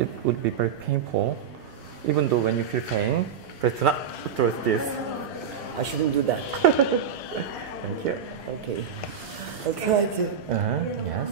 it would be very painful. Even though when you feel pain, but not towards this. I shouldn't do that. Thank you. Okay. I'll try to. Yes.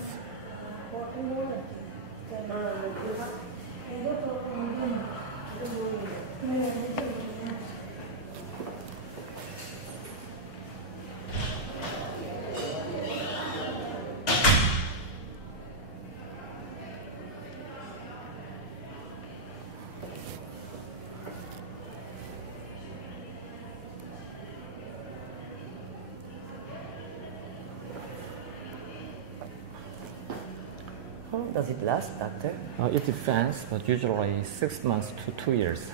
How long does it last, doctor? It depends, but usually 6 months to 2 years.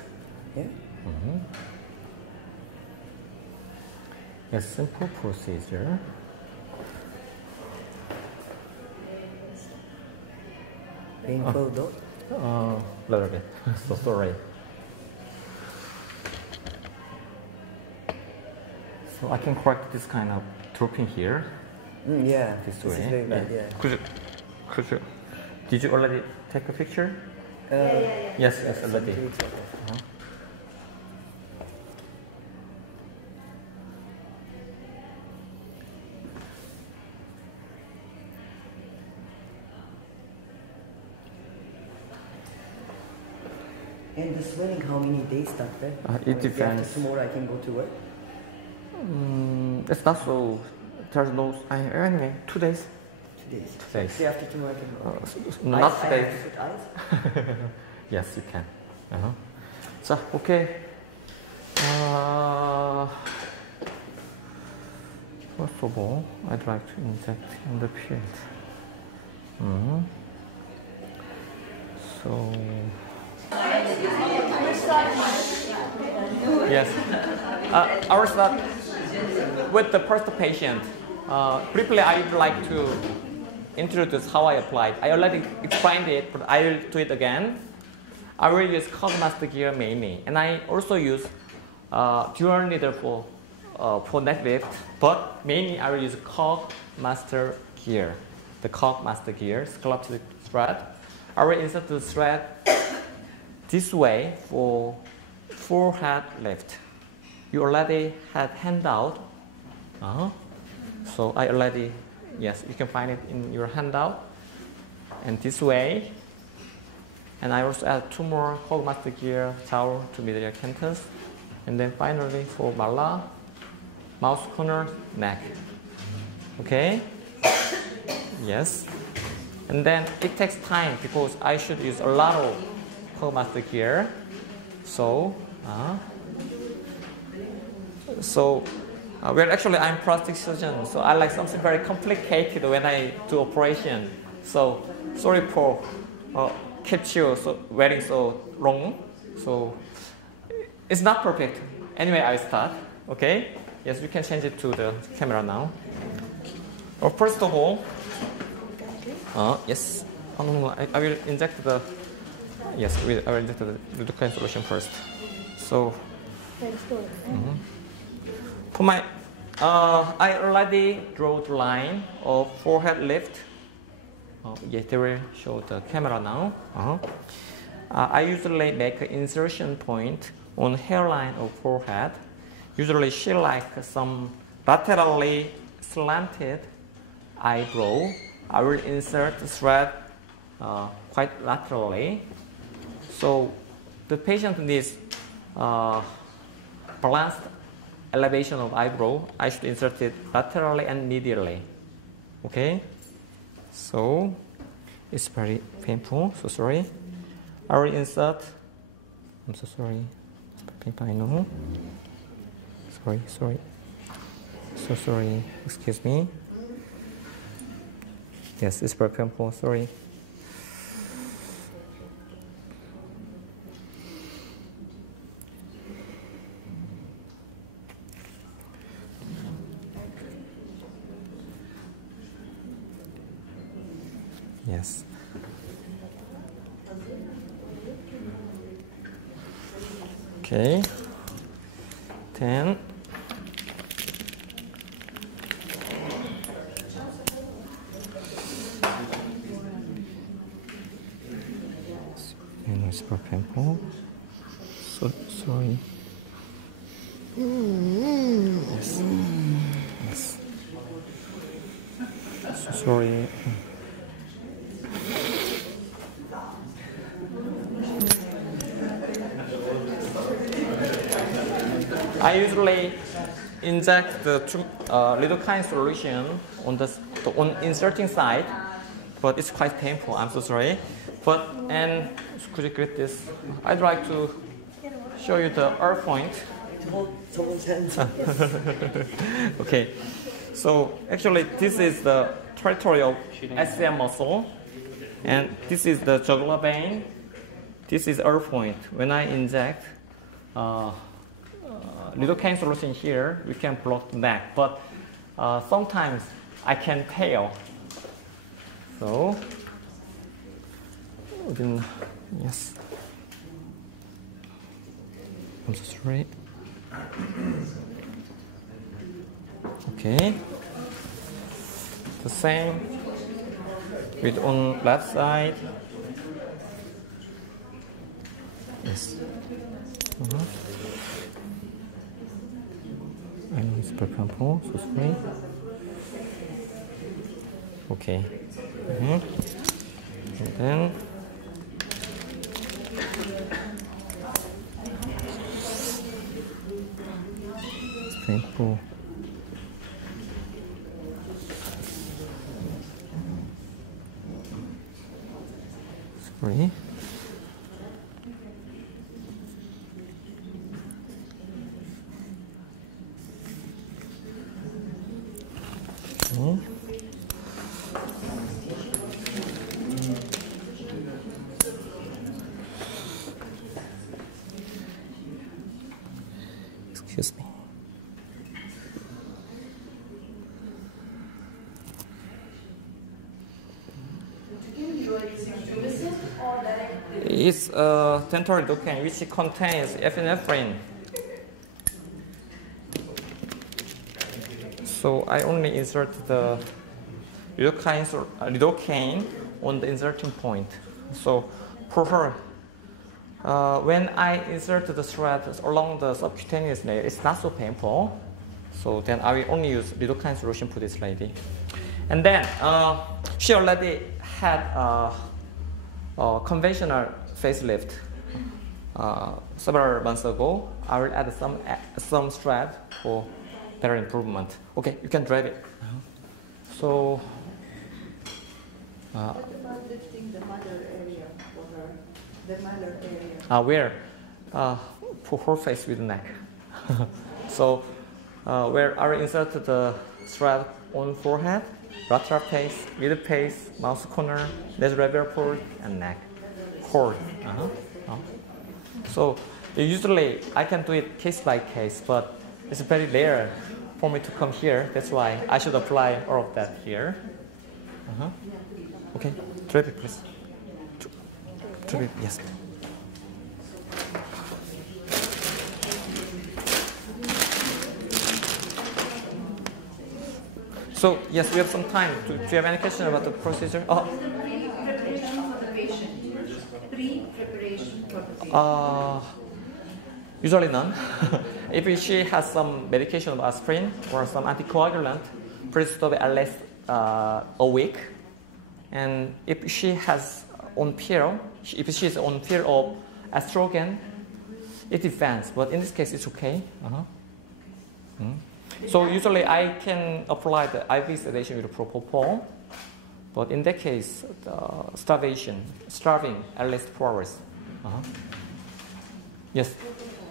Yeah? A simple procedure. Painful though? Little bit. So sorry. So I can correct this kind of drooping here. Yeah. This Is way. very bad, yeah. Could you? Did you already take a picture? Yes, already. And the swelling, how many days, doctor? It depends. After tomorrow I can go to work? It's not so. There's no. Anyway, 2 days. 2 days. 2 days. Day after tomorrow I can go. Not today. Put ice? Yes, you can. So, okay. First of all, I'd like to inject in the field. So. Yes. I will start with the first patient. Briefly, I would like to introduce how I applied. I already explained it, but I will do it again. I will use curve master gear mainly, and I also use dual needle for neck lift, but mainly I will use curve master gear. The curve master gear, scalloped thread. I will insert the thread this way for forehead lift. You already had handout. So I already, yes, you can find it in your handout. And this way. And I also add 2 more curve master gear towel to medial canthus. And then finally for mala, mouse corner, neck. Okay? Yes. And then it takes time because I should use a lot of curve master gear. So, well, actually, I'm plastic surgeon, so I like something very complicated when I do operation. So, sorry for kept you wearing so long. So, it's not perfect. Anyway, I start. Okay? Yes, we can change it to the camera now. First of all, yes. I will inject the. Yes, I will inject the lidocaine solution first. So. For my, I already drew the line of forehead lift. Yes, they will show the camera now. I usually make an insertion point on hairline of forehead. Usually she like some laterally slanted eyebrow. I will insert the thread quite laterally. So the patient needs balanced elevation of eyebrow. I should insert it laterally and medially. Okay? So it's very painful, so sorry. I will insert. I'm so sorry. It's very painful, I know. Sorry. So sorry. Excuse me. Yes, it's very painful, sorry. Yes. Okay. 10. And whisper painful. So sorry. Yes. Yes. So sorry. I usually inject the lidocaine solution on the inserting side, but it's quite painful. I'm so sorry. And could you grip this? I'd like to show you the R point. Hold someone's hands. Okay. So actually, this is the territory of SCM muscle, and this is the jugular vein. This is R point. When I inject lidocaine solution here, we can block the neck, but sometimes I can tail. So, then, yes. I'm so sorry. Okay. The same with on left side. Yes. And it's per example, so sorry. Okay. And then it's painful. Sorry. Okay. Excuse me. It's a dental lidocaine which contains epinephrine. So I only insert the lidocaine on the inserting point. So for her, when I insert the thread along the subcutaneous layer, it's not so painful. So then I will only use lidocaine solution for this lady. And then she already had a conventional facelift several months ago. I will add some thread for better improvement. Okay, you can drag it. So. What about lifting the malar area for her? The malar area. Where? For her face with neck. So, where I will insert the thread on forehead, lateral face, middle face, mouth corner, nasolabial port, and neck. Cord. So, usually I can do it case by case, but it's very rare for me to come here. That's why I should apply all of that here. Okay, drop it, please. Drop it, yes. So, yes, we have some time. Do you have any question about the procedure? Pre-preparation for the patient. Pre-preparation for the patient. Usually none. If she has some medication of aspirin or some anticoagulant, please stop it at least a week. And if she has on pill, if she is on pill of estrogen, it depends. But in this case, it's okay. So usually I can apply the IV sedation with propofol. But in that case, the starving at least 4 hours. Yes.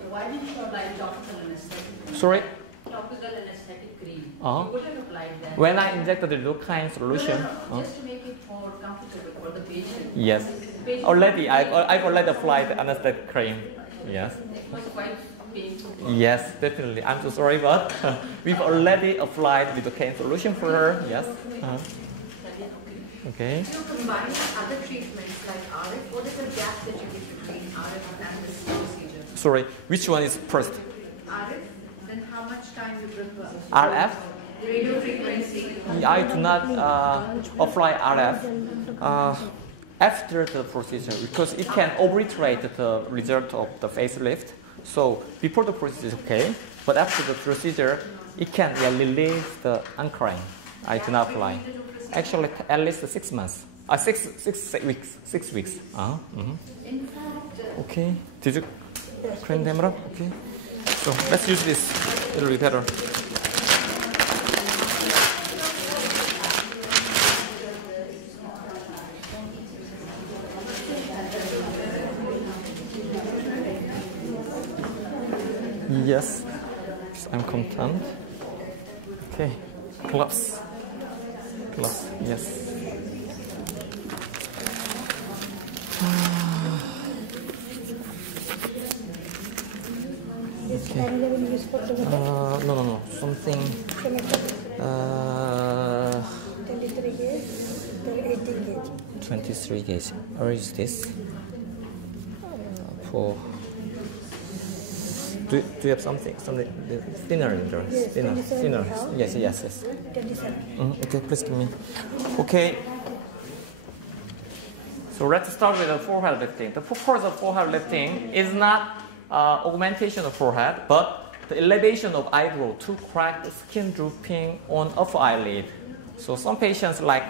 Why didn't you apply topical anesthetic? Sorry. Topical anesthetic cream. Uh-huh. You would have applied that. When I injected the lidocaine solution. No, just to make it more comfortable for the patient. Yes. Patient Already, I've already applied the anesthetic cream. Yes. It was quite painful. Yes, definitely. I'm so sorry, but we've already applied lidocaine solution for her. Yes. Okay. If you combine other treatments like RF, what is the gap that you give between RF and this procedure? Sorry, which one is first? RF, then how much time you prefer? RF? Radio frequency. I do not apply RF. after the procedure because it can obliterate the result of the facelift. So before the procedure is okay, but after the procedure, it can release the anchoring. I do not apply. Actually, at least 6 months. 6 weeks. 6 weeks. In fact, Okay. Did you clean them up? Okay. So let's use this. It'll be better. Yes, I'm content. Okay, gloves. Gloves, yes. Okay. No. Something. 23 gauge, 18 gauge. 23 gauge. Where is this? For. Do you have something thinner in there? Yes, Thinner. Yes. 27. Okay, please give me. Okay. So let's start with the forehead lifting. The purpose of forehead lifting is not augmentation of forehead, but the elevation of eyebrow to correct skin drooping on upper eyelid. So some patients like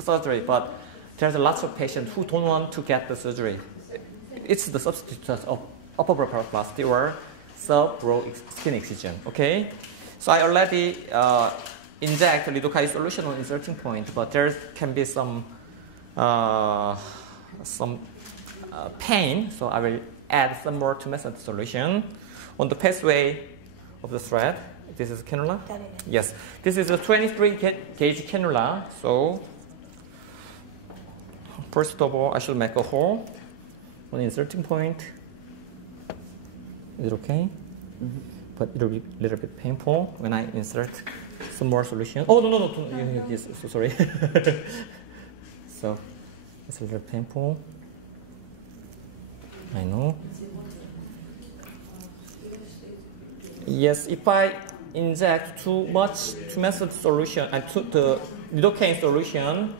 surgery, but there's lots of patients who don't want to get the surgery. It's the substitute of upper brow plasty or sub-brow skin excision. Okay, so I already inject lidocaine solution on inserting point, but there can be some pain, so I will add some more tumescent solution on the pathway of the thread. This is cannula. Yes, this is a 23 gauge cannula. So first of all, I should make a hole on inserting point. Is it okay? Mm-hmm. But it will be a little bit painful when I insert some more solution. Oh, no. Yes, so sorry. So it's a little painful. I know. Yes, if I inject too much tumescent solution and the lidocaine solution,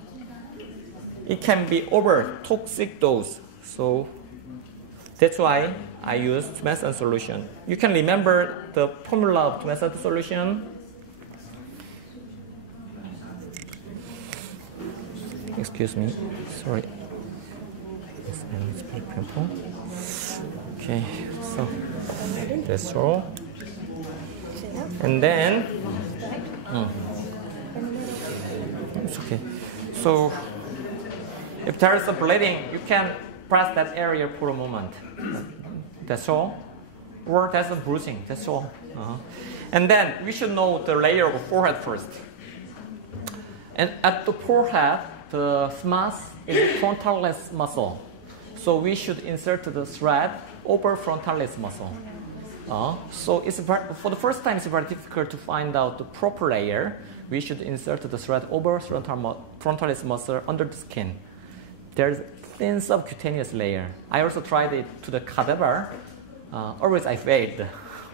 it can be over toxic dose. So that's why I use tumescent solution. You can remember the formula of tumescent solution. Excuse me, sorry. Yes, it's pretty painful. Okay, so that's all. And then, it's okay. So if there is a bleeding, you can press that area for a moment. That's all. Or there's a bruising. That's all. And then we should know the layer of forehead first. And at the forehead, the SMAS is frontalis muscle. So we should insert the thread over frontalis muscle. So it's for the first time, it's very difficult to find out the proper layer. We should insert the thread over frontalis muscle under the skin. There's thin subcutaneous layer. I also tried it to the cadaver. Always I failed.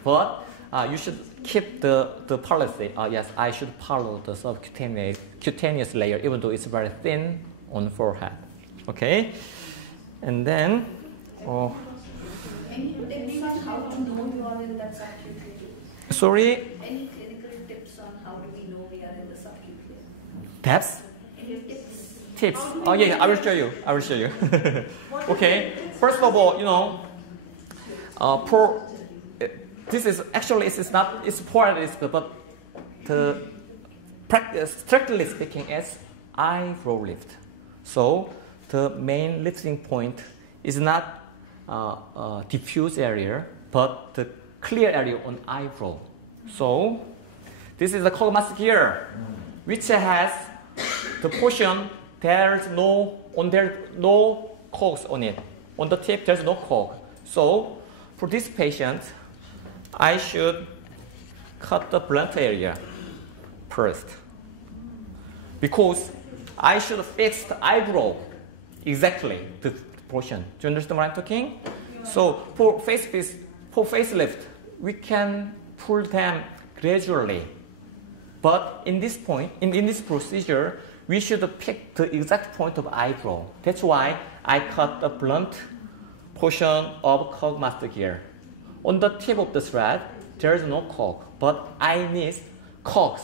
But you should keep the policy. Yes, I should follow the subcutaneous layer, even though it's very thin on forehead. Okay? And then, any tips on how to know you are in that subcutaneous? Sorry? Any clinical tips on how do we know we are in the subcutaneous? Tips? Any tips? Tips. Oh yeah, I will show you. Okay. First of all, this is actually it's forehead, but the practice, strictly speaking, is eyebrow lift. So the main lifting point is not diffuse area, but the clear area on eyebrow. So this is the color mask here, which has the portion there's no cogs on it. On the tip there's no cog. So for this patient, I should cut the blunt area first, because I should fix the eyebrow exactly the portion. Do you understand what I'm talking? So for facelift, we can pull them gradually. But in this point, in this procedure, we should pick the exact point of eyebrow. That's why I cut the blunt portion of cork master here. On the tip of the thread, there is no cork, but I need corks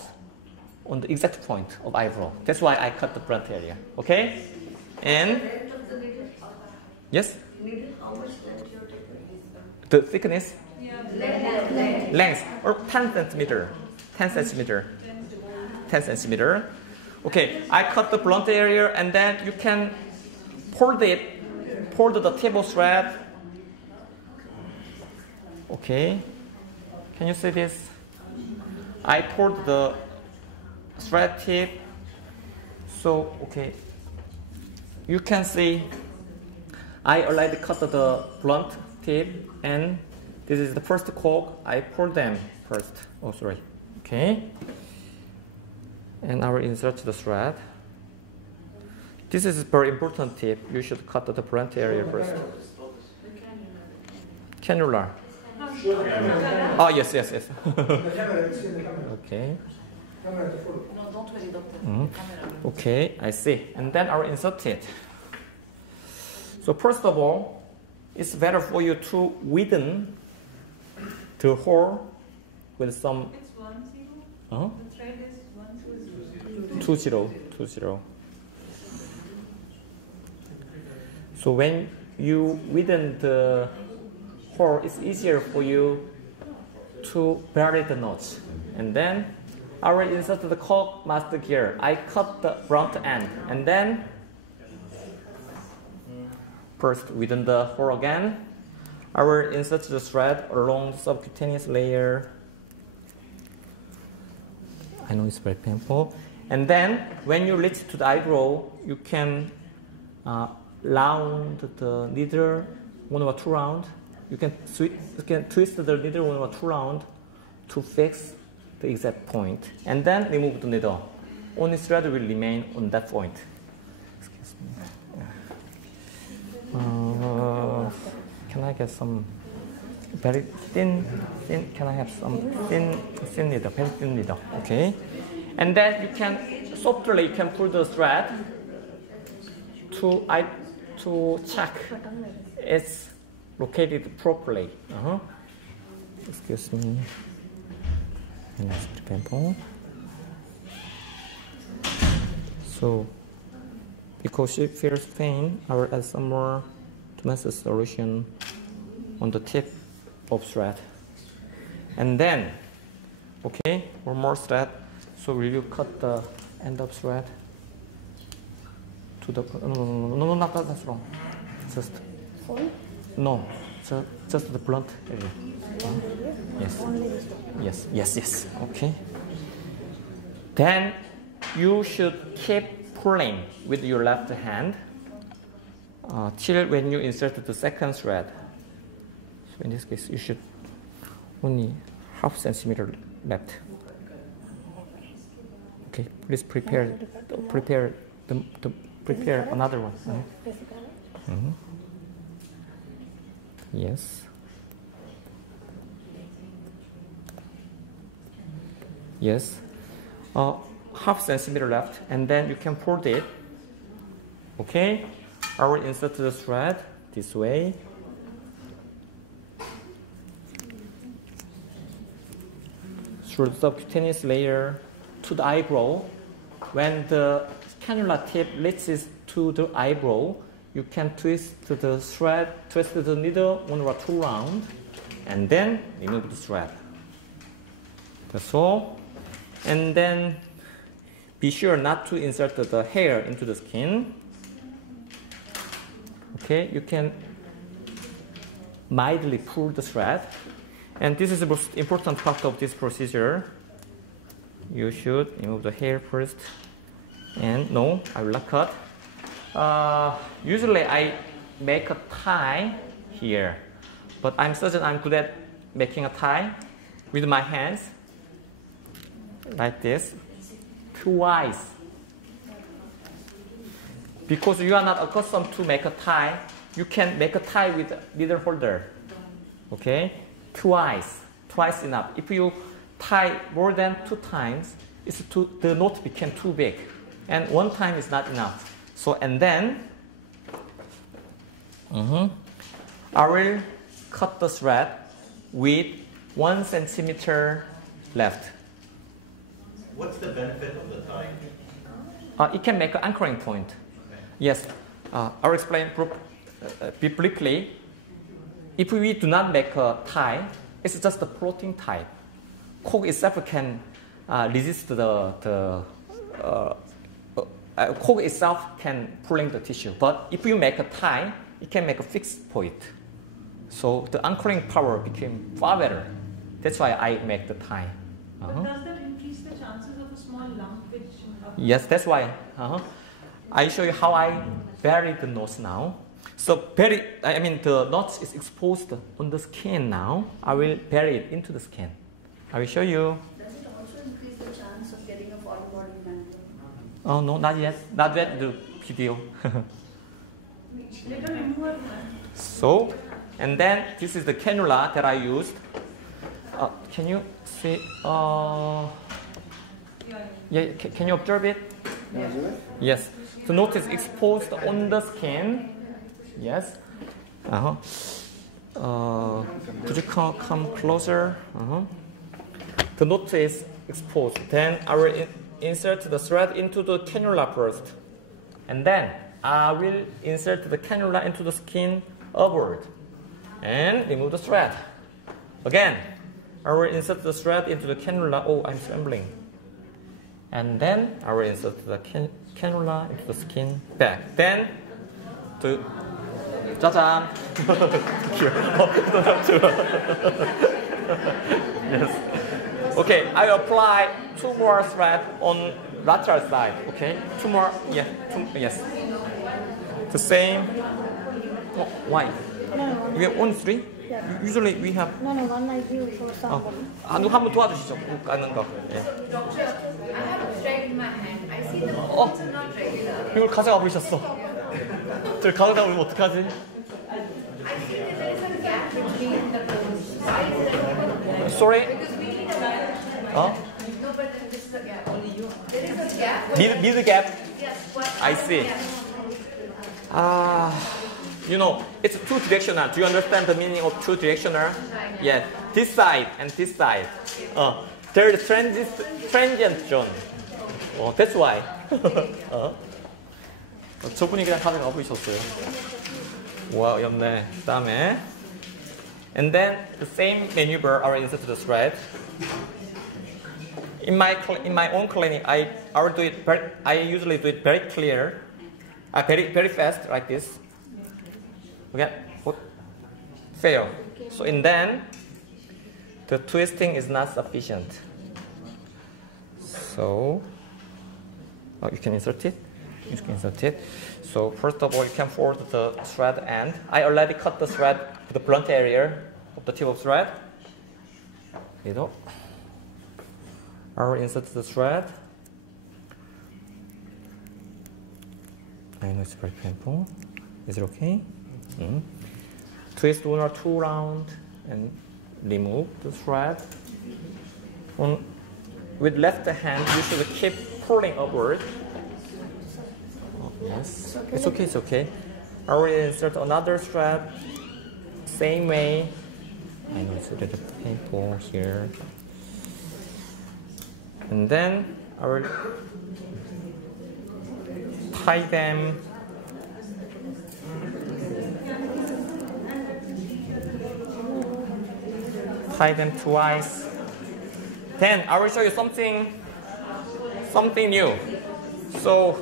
on the exact point of eyebrow. That's why I cut the blunt area. Okay? And yes? The thickness? Length or 10 centimeter. 10 centimeter. 10 centimeter. Okay, I cut the blunt area and then you can pull the table thread. Okay, can you see this? I pulled the thread tip. So, okay, you can see I already cut the blunt tip and this is the first cork. I pulled them first. Oh, sorry. Okay. And I will insert the thread. This is a very important tip. You should cut the blunt area first. Cannula. Oh, yes. Okay. Okay, I see. And then I will insert it. So first of all, it's better for you to widen the hole with some. It's 10. Uh-huh. The thread is 120. 20. So when you widen the hole, it's easier for you to bury the knots. And then I will insert the cork master gear. I cut the front end and then first widen the hole again. I will insert the thread along the subcutaneous layer. I know it's very painful. And then when you reach to the eyebrow, you can round the needle 1 or 2 rounds. You can twist the needle 1 or 2 rounds to fix the exact point. And then remove the needle. Only thread will remain on that point. Excuse me. Can I get some very thin? Can I have some thin needle, very thin needle? Okay. And then you can softly pull the thread to check it's located properly. Excuse me. And that's the pimple. So, because she feels pain, I will add some more Juvenil solution on the tip of thread. And then, okay, one more thread. So will you cut the end of thread to the no, not that's wrong. Just no, just the blunt area. Yes. Okay. Then you should keep pulling with your left hand till when you insert the second thread. So in this case, you should only 0.5 centimeter left. Okay, please prepare another one. Yes. Yes. 0.5 centimeter left, and then you can fold it. Okay. I will insert the thread this way. Through the subcutaneous layer to the eyebrow. When the cannula tip reaches to the eyebrow, you can twist the needle 1 or 2 rounds, and then remove the thread. That's all. And then be sure not to insert the hair into the skin. Okay, you can mildly pull the thread. And this is the most important part of this procedure. You should remove the hair first. And no, I will not cut. Usually I make a tie here, but I'm certain I'm good at making a tie with my hands, like this, twice. Because you are not accustomed to make a tie, you can make a tie with needle holder. Okay, twice enough. If you tie more than 2 times, the knot became too big. And one time is not enough. So, and then I will cut the thread with 1 centimeter left. What's the benefit of the tie? It can make an anchoring point. Yes, I'll explain briefly. If we do not make a tie, it's just a floating type. Cork itself can resist cork itself can pulling the tissue. But if you make a tie, it can make a fixed point. So the anchoring power became far better. That's why I make the tie. But does that increase the chances of a small lump which... Yes, that's why. I show you how I bury the knots now. So the knot is exposed on the skin now. I will bury it into the skin. I will show you. Does it also increase the chance of getting a foreign body mantle? Oh no, not yet. Not yet the video. So, and then this is the cannula that I used. Can you see? Yeah, can you observe it? Yes. The knot is exposed on the skin. Yes. Could you come closer? The knot is exposed. Then I will insert the thread into the cannula first. And then I will insert the cannula into the skin upward. And remove the thread. Again, I will insert the thread into the cannula. Oh, I'm trembling. And then I will insert the cannula into the skin back. Then, 짜잔. Yes. Okay, I will apply 2 more threads on lateral side. Okay, 2 more. Yeah, yes. The same. Oh, why? No. We have only 3? Yeah. Usually we have. No, one I give for somebody. 한번 도와주시죠. 까는 거. 예. Doctor, I have a thread in my hand. I see the points are not regular. 이걸 가져가 버리셨어. 저 가져다 버리면 어떡하지? I see that there is a gap between the bones. Why is there? Sorry? Because we need a gap. No, but then this is a gap. Only you. There is a gap. Mid gap. Yes. What? I see. It's 2 directional. Do you understand the meaning of 2 directional? Yeah, this side and this side. There is transient zone. That's why. 저분이 그냥 가져가 버리셨어요. 와, 어렵네. 그다음에, and then the same maneuver I will insert the thread. In my own clinic, I usually do it very clear, very fast like this. Okay, fail. So and then the twisting is not sufficient. So you can insert it. You can insert it. So first of all, you can fold the thread end. I already cut the thread to the blunt area of the tip of thread. I will insert the thread. I know it's very painful. Is it okay? Twist 1 or 2 rounds and remove the thread. With left hand, you should keep pulling upward. Yes, it's okay, it's okay. I will insert another thread, same way. I know it's a little painful here. And then I will tie them. Tie them twice. Then I will show you something new. So,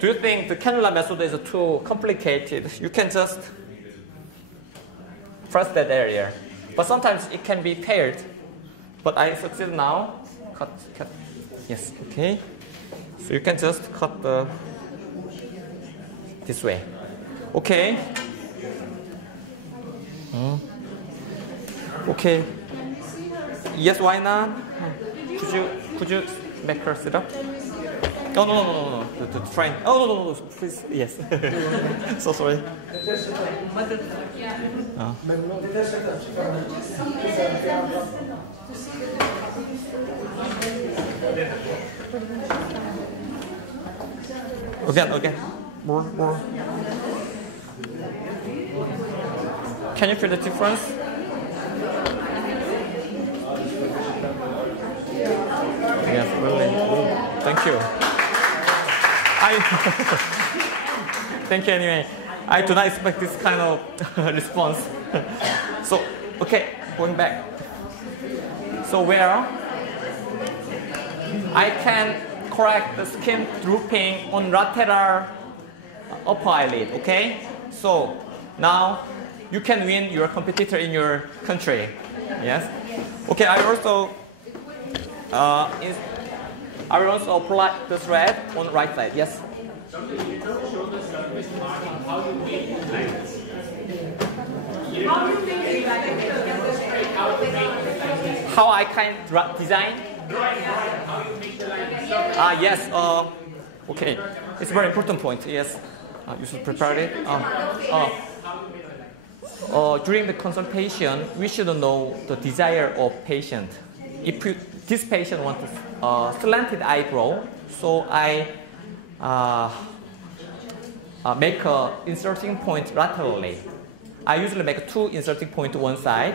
do you think the cannula method is too complicated? You can just press that area. But sometimes it can be paired. But I succeed now. Cut. Yes, okay. So you can just cut this way. Okay. Okay. Yes, why not? Could you make her sit up? No. The train. Oh no, please. Yes. So sorry. Again. More. Can you feel the difference? Yes, really. Thank you. Thank you anyway. I do not expect this kind of response. So, okay, going back. So where I can correct the skin drooping on lateral upper eyelid, okay? So now you can win your competitor in your country. Yes? Okay, I will also apply the thread on the right side. Yes? How I can design? Yes. Okay. It's a very important point. Yes. You should prepare it. During the consultation, we should know the desire of patient. If this patient wants slanted eyebrow, so I make a inserting point laterally. I usually make 2 inserting point to one side,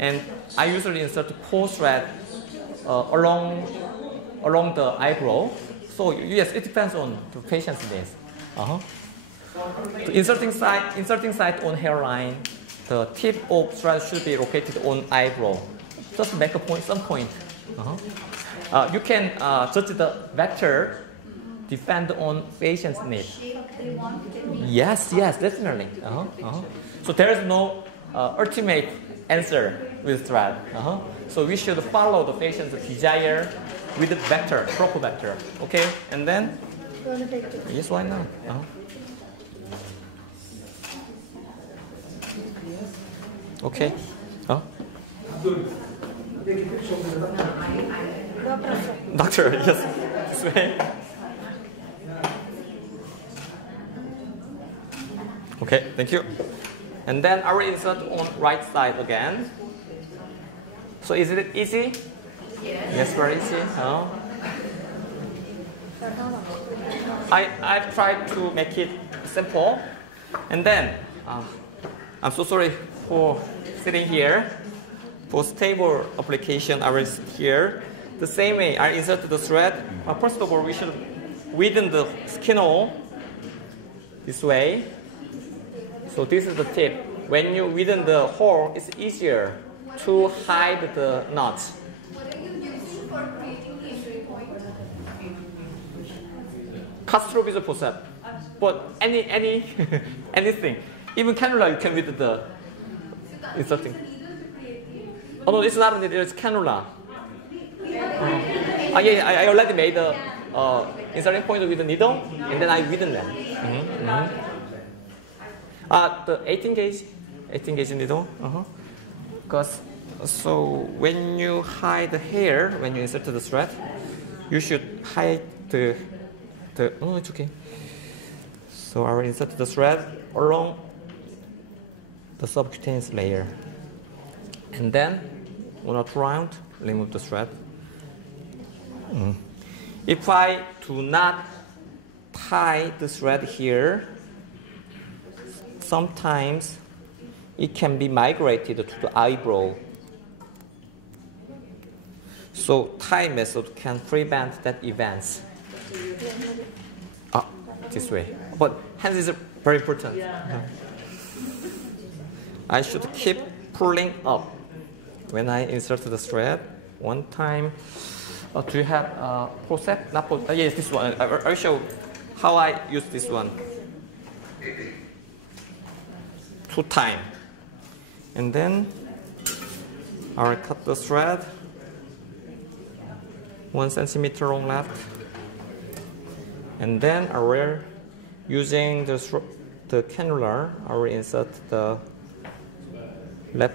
and I usually insert 4 thread along the eyebrow. So yes, it depends on the patient's needs. The inserting side on hairline, the tip of thread should be located on eyebrow. Just make a point, some point. You can judge the vector depend on patient's need. Yes, definitely. So there is no ultimate answer with thread. So we should follow the patient's desire with the vector, proper vector. Okay, and then yes, why not? Okay. Doctor, yes, this way. Okay, thank you. And then I will insert on right side again. So is it easy? Yes, very easy. I've tried to make it simple. And then, I'm so sorry for sitting here. For stable application, I will sit here. The same way, I insert the thread. First of all, we should widen the skin hole this way. So this is the tip. When you widen the hole, it's easier to hide the knots. What are you using for creating the entry point? Cut-through with a forceps. But anything. Even cannula, you can with the inserting. Oh no, it's not a needle, it's cannula. I already made the inserting point with the needle, and then I widen them. The 18 gauge needle. Because so when you hide the hair, when you insert the thread, you should hide the oh, it's okay. So I will insert the thread along the subcutaneous layer, and then on a round, remove the thread. If I do not tie the thread here, sometimes it can be migrated to the eyebrow. So tie method can prevent that events. This way. But hands is very important. I should keep pulling up when I insert the thread. One time. Do you have forceps? Not forceps. Yes, this one. I'll show how I use this one. 2 times. And then I'll cut the thread 1 centimeter long left. And then I will, using the cannula, I will insert the left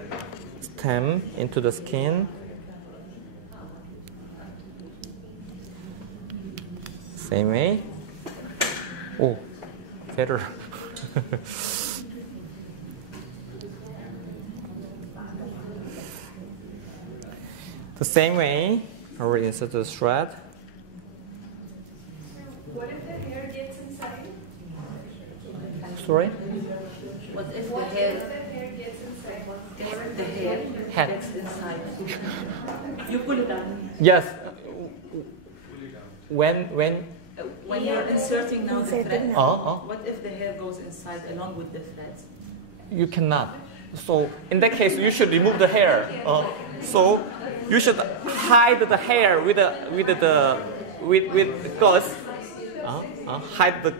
stem into the skin. Same way. Oh, better. The same way, I will insert the thread. What if the hair Sorry? What if the hair gets inside? You pull it out. Yes. When you're inserting now the thread, what if the hair goes inside along with the threads? you cannot. So in that case, you should remove the hair. So you should hide the hair with gauze. Hide the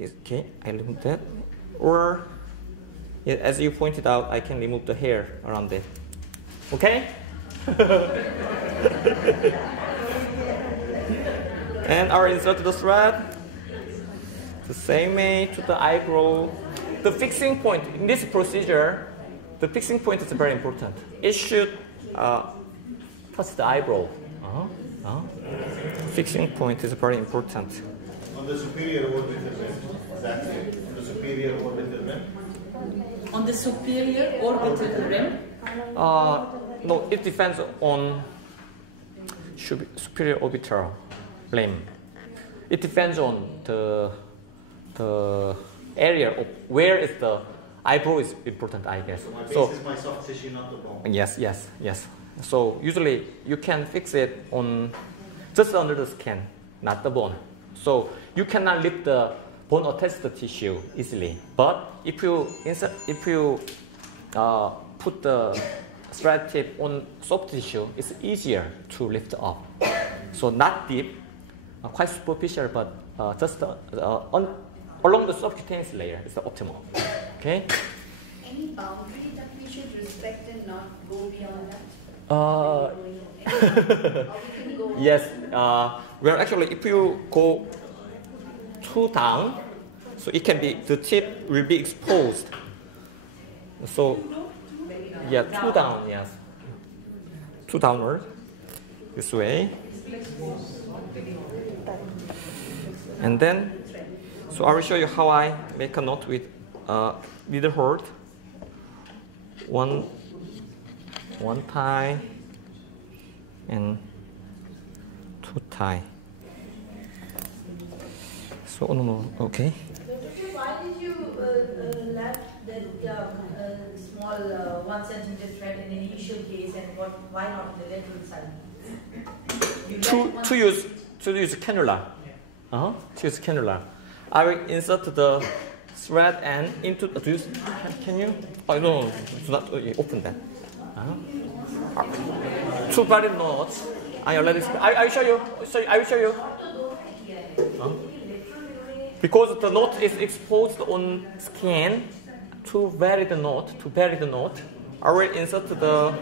okay. I remove that. Or as you pointed out, I can remove the hair around it. Okay. And I'll insert the thread the same way to the eyebrow. The fixing point in this procedure, the fixing point is very important. It should touch the eyebrow. Fixing point is very important. On the superior orbital rim, exactly. On the superior orbital rim. On the superior orbital rim? No, it depends on superior orbital rim. It depends on the area of where is the eyebrow is important, I guess. So my base is my soft tissue, not the bone. Yes. So usually you can fix it on just under the skin, not the bone. So you cannot lift the bone attached tissue easily. But if you put the thread tip on soft tissue, it's easier to lift up. So not deep, quite superficial, but just along the subcutaneous layer is the optimal. Okay. Any boundary that we should respect and not go beyond that? Yes. Well, actually, if you go too down, so it can be the tip will be exposed. So yeah, too down. Yes. Too downward. This way. And then, so I will show you how I make a knot with needle hold. One tie and two tie. So okay. Why did you left that small 1 centimeter thread in the initial case, and why not in the lateral side? To use cannula. To use cannula. I will insert the thread and into the. Can you? Oh no, do not open that. Two body knots. I already. I will show you. I will show you. Because the knot is exposed on skin, to bury the knot, I will insert the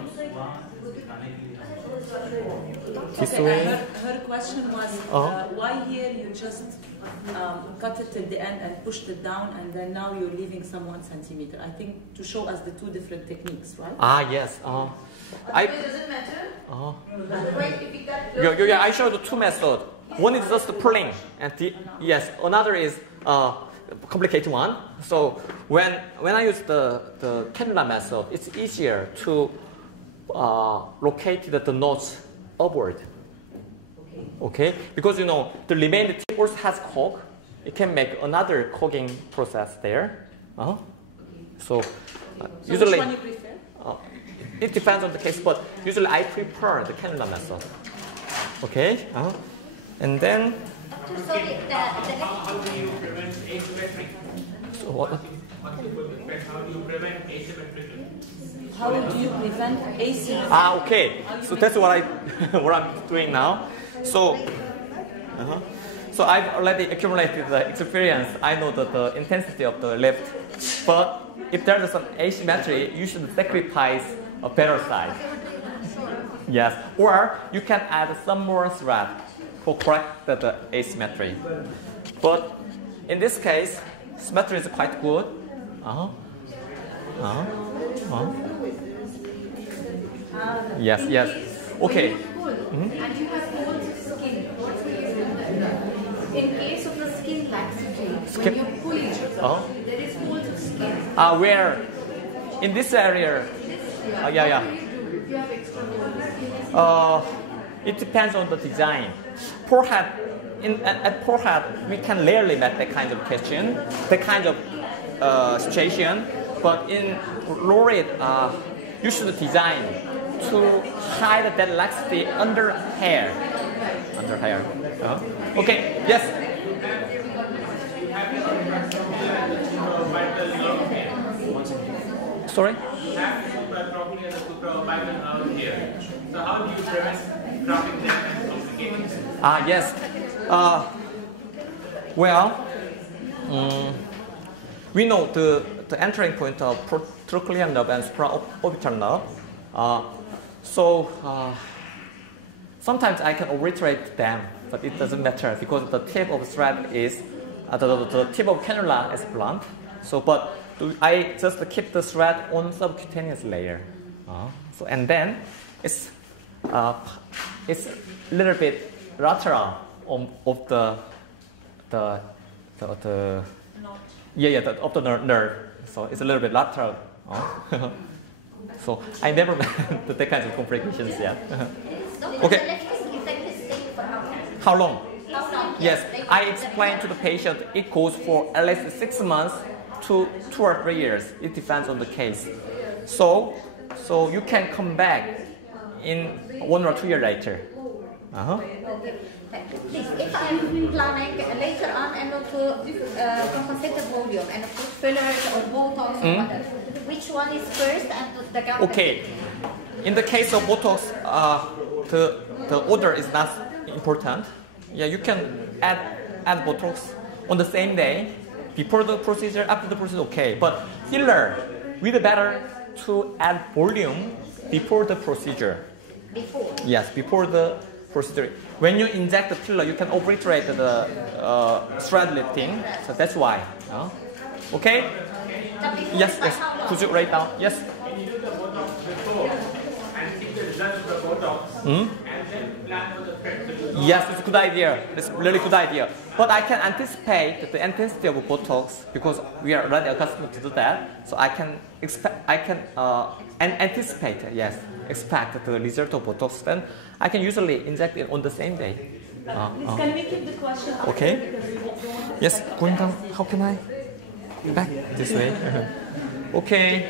this way. Her question was, why here you just cut it at the end and pushed it down, and then now you're leaving some 1 centimeter. I think to show us the two different techniques, right? Yes. Does it matter? Yeah, I showed the two methods. One is just pulling, and another is complicated one. So when I use the cannula method, it's easier to locate the knots upward. Okay, because the remaining tip also has coke. It can make another cogging process there. So usually, which one you prefer? It depends on the case, but usually I prefer the cannula method. Okay, and then. Sorry, How do you prevent asymmetry? So what? How do you prevent asymmetry? How do you prevent asymmetry? Okay. So that's what I'm doing now. So I've already accumulated the experience. I know the intensity of the lift. But if there's some asymmetry, you should sacrifice a better side. Yes. Or you can add some more thread to correct the asymmetry. But in this case, symmetry is quite good. Yes. Okay. And you have cold skin. What will you do then? In case of the skin laxity, when you pull it, there is cold skin. Where? In this area? Yeah. What will you do if you have extra cold skin? It depends on the design. Forehead at forehead, we can rarely met that kind of question, that kind of situation. But in lower you should design to hide that laxity under hair. Under hair. Okay. Yes. Sorry. Properly as a supraorbital out here. So how do you prevent dropping them and complicating them? Yes. Well, we know the entering point of trochlear nerve and supraorbital nerve. Sometimes I can obliterate them, but it doesn't matter because the tip of thread is the tip of cannula is blunt. So, but I just keep the thread on subcutaneous layer. And then it's a little bit lateral of the of the nerve. So it's a little bit lateral. So I never met that kind of complications yet. Okay. How long? Yes, I explained to the patient it goes for at least 6 months to 2 or 3 years. It depends on the case. So you can come back in 1 or 2 years later. Please, if I'm planning later on and to compensate the volume and put fillers or Botox or whatever, which one is first and the gap? Okay. In the case of Botox, the order is not important. Yeah, you can add Botox on the same day, before the procedure, after the procedure, okay. But filler, really better to add volume before the procedure. Before? Yes, before the procedure. When you inject the filler, you can obliterate the thread lifting. So that's why. Okay? Yes, yes. Could you write down? Yes. Can you do the Botox before and see the result of the Botox and then plan for the thread? Yes, it's a good idea. It's a really good idea. But I can anticipate the intensity of Botox because we are already accustomed to do that. So I can anticipate the result of Botox. Then I can usually inject it on the same day. Can we keep the question? Okay. Yes, going down. How can I? Back this way. Okay.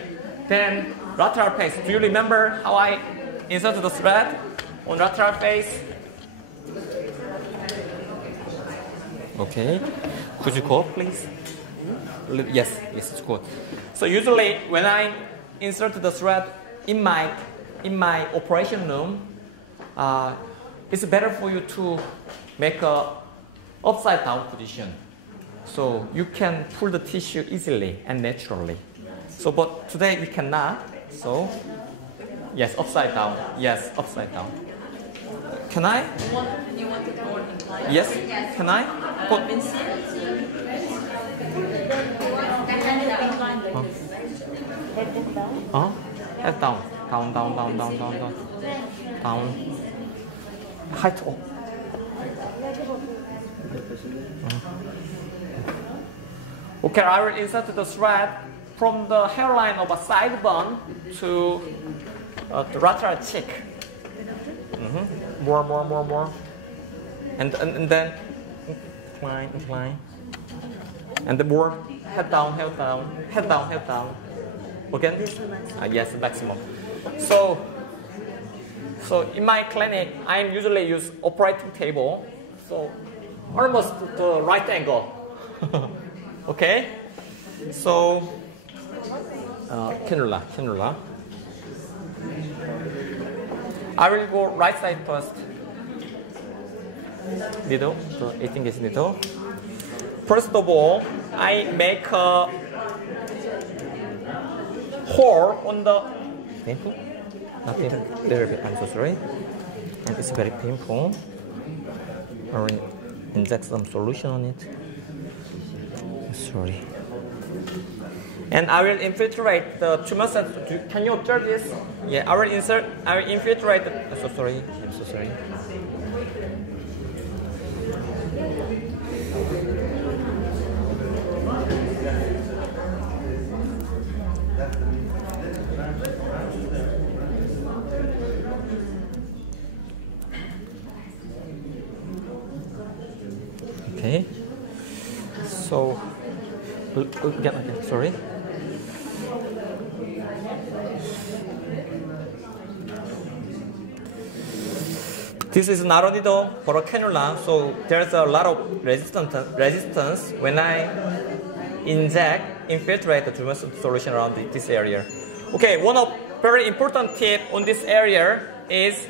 Then lateral face. Do you remember how I inserted the thread on lateral face? Okay. Could you go, please? Yes, it's good. So usually when I insert the thread in my operation room, it's better for you to make a upside down position. So you can pull the tissue easily and naturally. So but today we cannot. So yes, upside down. Yes, upside down. Can I? You want it more inclined? Yes. Can I? Put. Head down. Down. Down. Height up. Okay, I will insert the thread from the hairline of a side bone to the lateral cheek. More. And then incline. And the more head down. Again? Yes, maximum. So in my clinic, I usually use operating table. So almost the right angle. Okay? So cannula. I will go right side first. Needle, the 18 gauge needle. First of all, I make a hole on the painful. Not painful. Little bit. I'm so sorry. And it's very painful. I will inject some solution on it. Sorry. And I will infiltrate the tumor cells. Can you observe this? Yeah, I will infiltrate. I'm so sorry. So, again, sorry. This is not only for a cannula, so there's a lot of resistance when I infiltrate the juvenile solution around this area. Okay, one of very important tip on this area is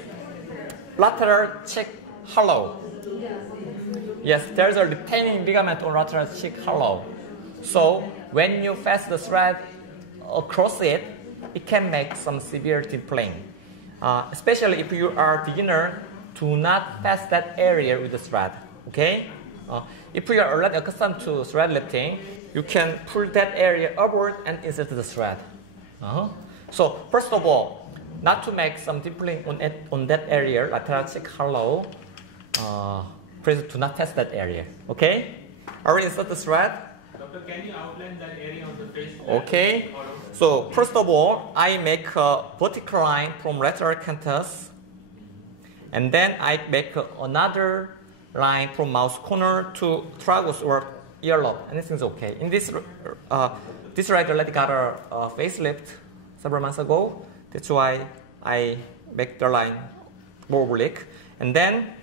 lateral cheek hollow. Yes, there's a retaining ligament on lateral cheek hollow. So when you pass the thread across it, it can make some severe tippling. Especially if you are a beginner, do not pass that area with the thread. Okay? If you are already accustomed to thread lifting, you can pull that area upward and insert the thread. So first of all, not to make some tippling on that area, lateral cheek hollow, please do not test that area. Okay? Are we insert the thread? Doctor, can you outline that area on the face? Okay. So first of all, I make a vertical line from lateral canthus, and then I make another line from mouse corner to tragus or earlobe. Anything's okay. In this right already got a facelift several months ago. That's why I make the line more oblique. And then,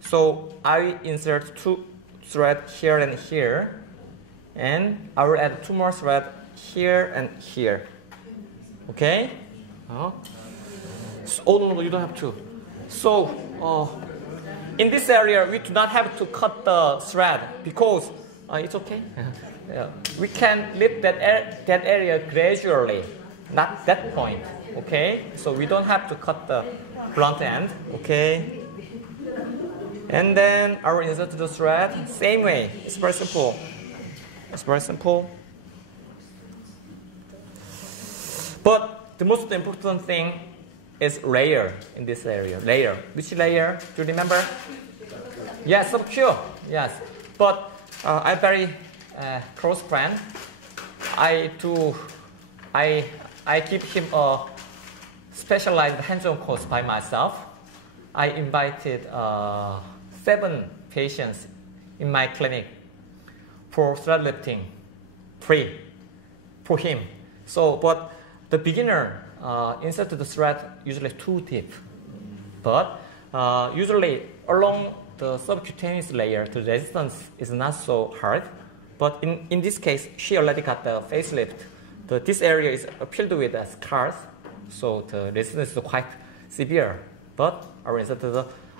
so I insert 2 threads here and here, and I will add 2 more threads here and here. Okay? So, oh no, you don't have to. So, in this area, we do not have to cut the thread because it's okay. Yeah. We can lift that area gradually, not that point. Okay, so we don't have to cut the blunt end. Okay, and then I will insert the thread same way. It's very simple. It's very simple. But the most important thing is layer in this area. Layer. Which layer? Do you remember? Yes, subcute. Yes, but I'm very close friend. I give him a specialized hands-on course by myself. I invited 7 patients in my clinic for thread lifting, free for him. So, but the beginner inserted the thread usually too deep, but usually along the subcutaneous layer, the resistance is not so hard. But in this case, she already got the facelift. This area is filled with scars, so the resistance is quite severe. But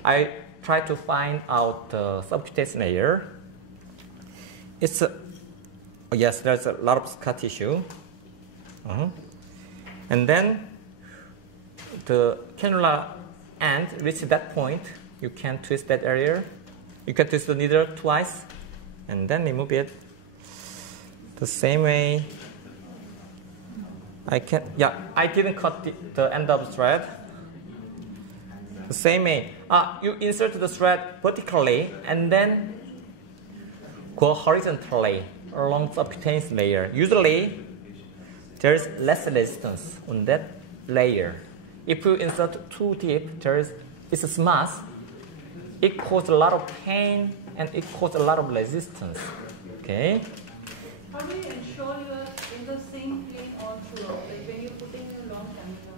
I try to find out the subcutaneous layer. It's yes, there's a lot of scar tissue. And then the cannula end reaches that point. You can twist that area. You can twist the needle twice, and then remove it. The same way. I didn't cut the end of the thread. The same way. You insert the thread vertically and then go horizontally along the subcutaneous layer. Usually, there's less resistance on that layer. If you insert too deep, it's smooth. It causes a lot of pain and it causes a lot of resistance. Okay. How do you ensure you are in the same plane all throughout? Like when you're putting a long cannula,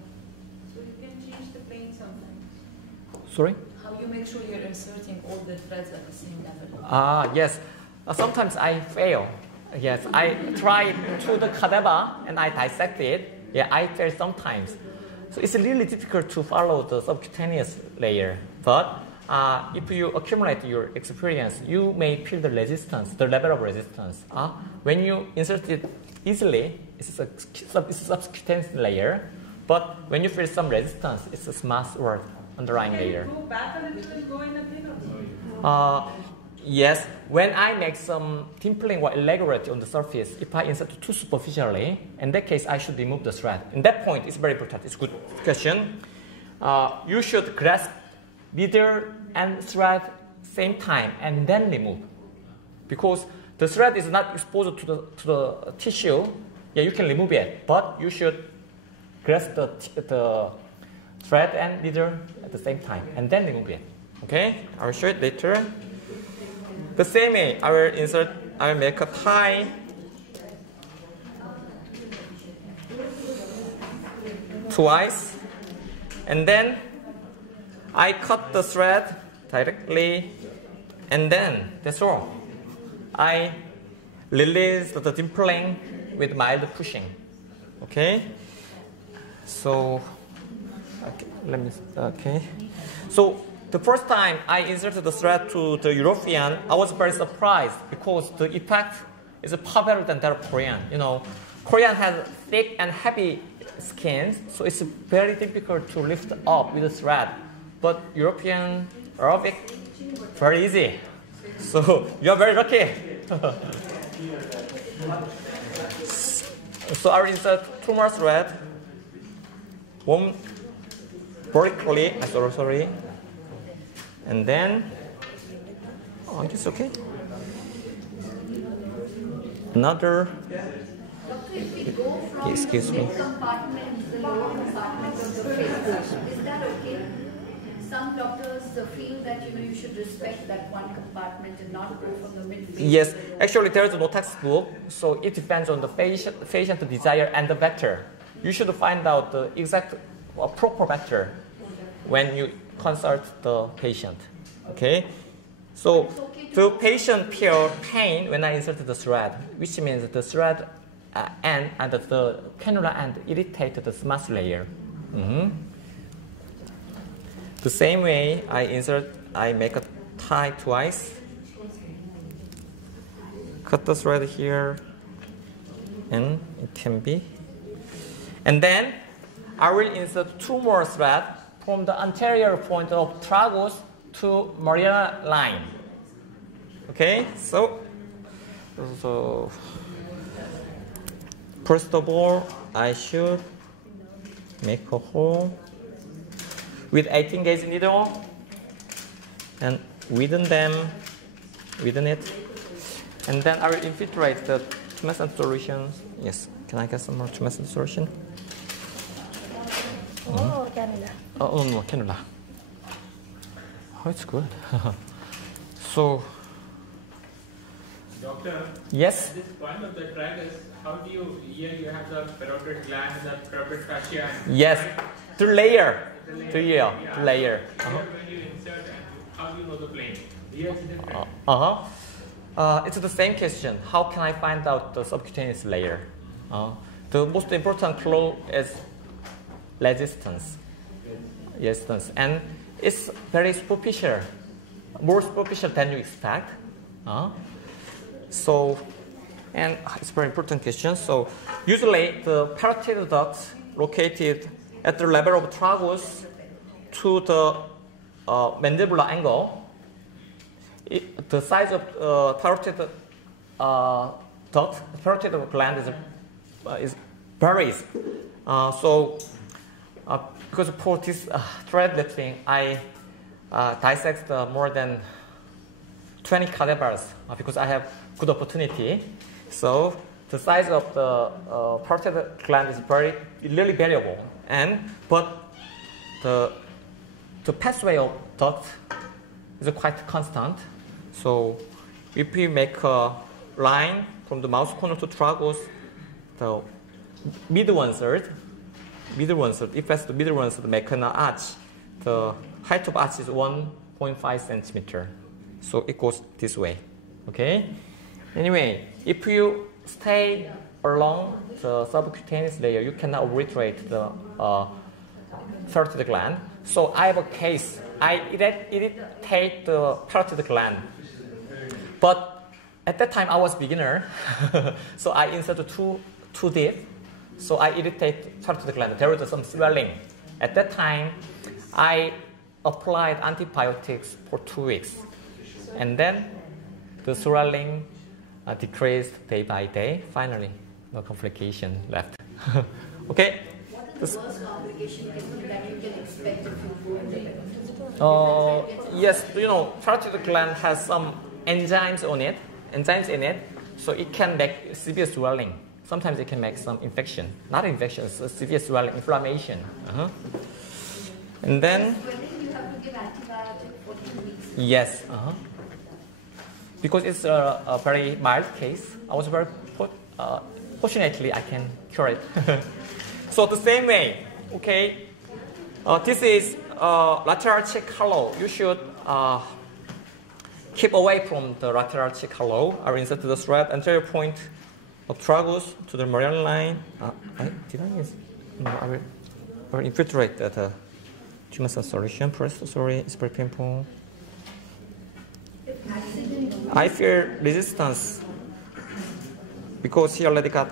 so you can change the plane sometimes. Sorry? How you make sure you're inserting all the threads at the same level? Yes. Sometimes I fail. Yes, I try to the cadaver and I dissect it. Yeah, I fail sometimes. So it's really difficult to follow the subcutaneous layer. But if you accumulate your experience, you may feel the resistance, the level of resistance. When you insert it easily, it's a subcutaneous layer. But when you feel some resistance, it's a smooth or underlying layer. Can you go back a little and go in again? Yes, when I make some dimpling or irregularity on the surface, if I insert too superficially, in that case, I should remove the thread. In that point, it's very important. It's a good question. You should grasp needle and thread same time and then remove, because the thread is not exposed to the tissue. Yeah, you can remove it, but you should grasp the thread and needle at the same time and then remove it. Okay, I will show it later. The same way, I will insert I make a tie twice, and then I cut the thread directly, and then that's all. I release the dimpling with mild pushing. Okay, so so the first time I inserted the thread to the European, I was very surprised because the effect is far better than that of Korean. You know, Korean has thick and heavy skins, so it's very difficult to lift up with the thread. But European, Arabic, very easy. So you're very lucky. So I will insert 2 more threads. One vertically, sorry. And then, oh, it's okay. Another. Doctor, if we go from Excuse the me. compartment to the lower compartment of the face, is that okay? Some doctors feel that you should respect that one compartment and not go from the mid face. Yes, actually there is no textbook, so it depends on the patient desire and the vector. You should find out the exact proper vector when you consult the patient. Okay, so the patient feel pain when I inserted the thread, which means the thread end and the cannula end irritate the smooth layer. The same way I make a tie twice. Cut the thread here, and it can be. And then I will insert 2 more threads from the anterior point of tragus to Mariana line. Okay, so first of all, I should make a hole with 18 gauge needle and widen it, and then I will infiltrate the tumescent solution. Yes, can I get some more tumescent solution? Oh, cannula. Oh, no, cannula. Oh, it's good. So, Doctor, yes? at this point of the tragus, how do you, here you have the parotid gland and the parotid fascia. Yes, to layer. To layer. Here when you insert, how do you know the plane? Here it's different. It's the same question. How can I find out the subcutaneous layer? The most important clue is resistance, and it's very superficial, more superficial than you expect. So, and it's a very important question. So, usually the parotid ducts located at the level of tragus to the mandibular angle, the size of parotid duct, parotid gland is varies. Because for this thread lifting, I dissect more than 20 cadavers because I have good opportunity. So the size of the parotid gland is really variable, but the pathway of duct is quite constant. So if we make a line from the mouse corner to tragus, the mid one third, if that's the middle one third make an arch, the height of arch is 1.5 centimeter. So it goes this way. Okay? Anyway, if you stay along the subcutaneous layer, you cannot obliterate the parotid gland. So I have a case. I irritate the parotid gland. But at that time I was beginner, so I inserted too deep. So I irritate parotid gland. There was some swelling. At that time, I applied antibiotics for 2 weeks. And then the swelling decreased day by day. Finally, no complication left. Okay? What is the worst complication that you can expect if you go in the Yes, parotid gland has some enzymes in it, so it can make severe swelling. Sometimes it can make some infection. Not infection, it's a severe swelling, inflammation. And then, swelling, you have to give antibiotic for 2 weeks. yes. because it's a very mild case, I was very fortunately I can cure it. So the same way, okay, this is lateral cheek hollow. You should keep away from the lateral cheek hollow. I will insert the thread anterior point of tragus to the meridian line. Did I use? No, I will infiltrate that tumor solution first. Sorry, it's very painful. I feel resistance because he already got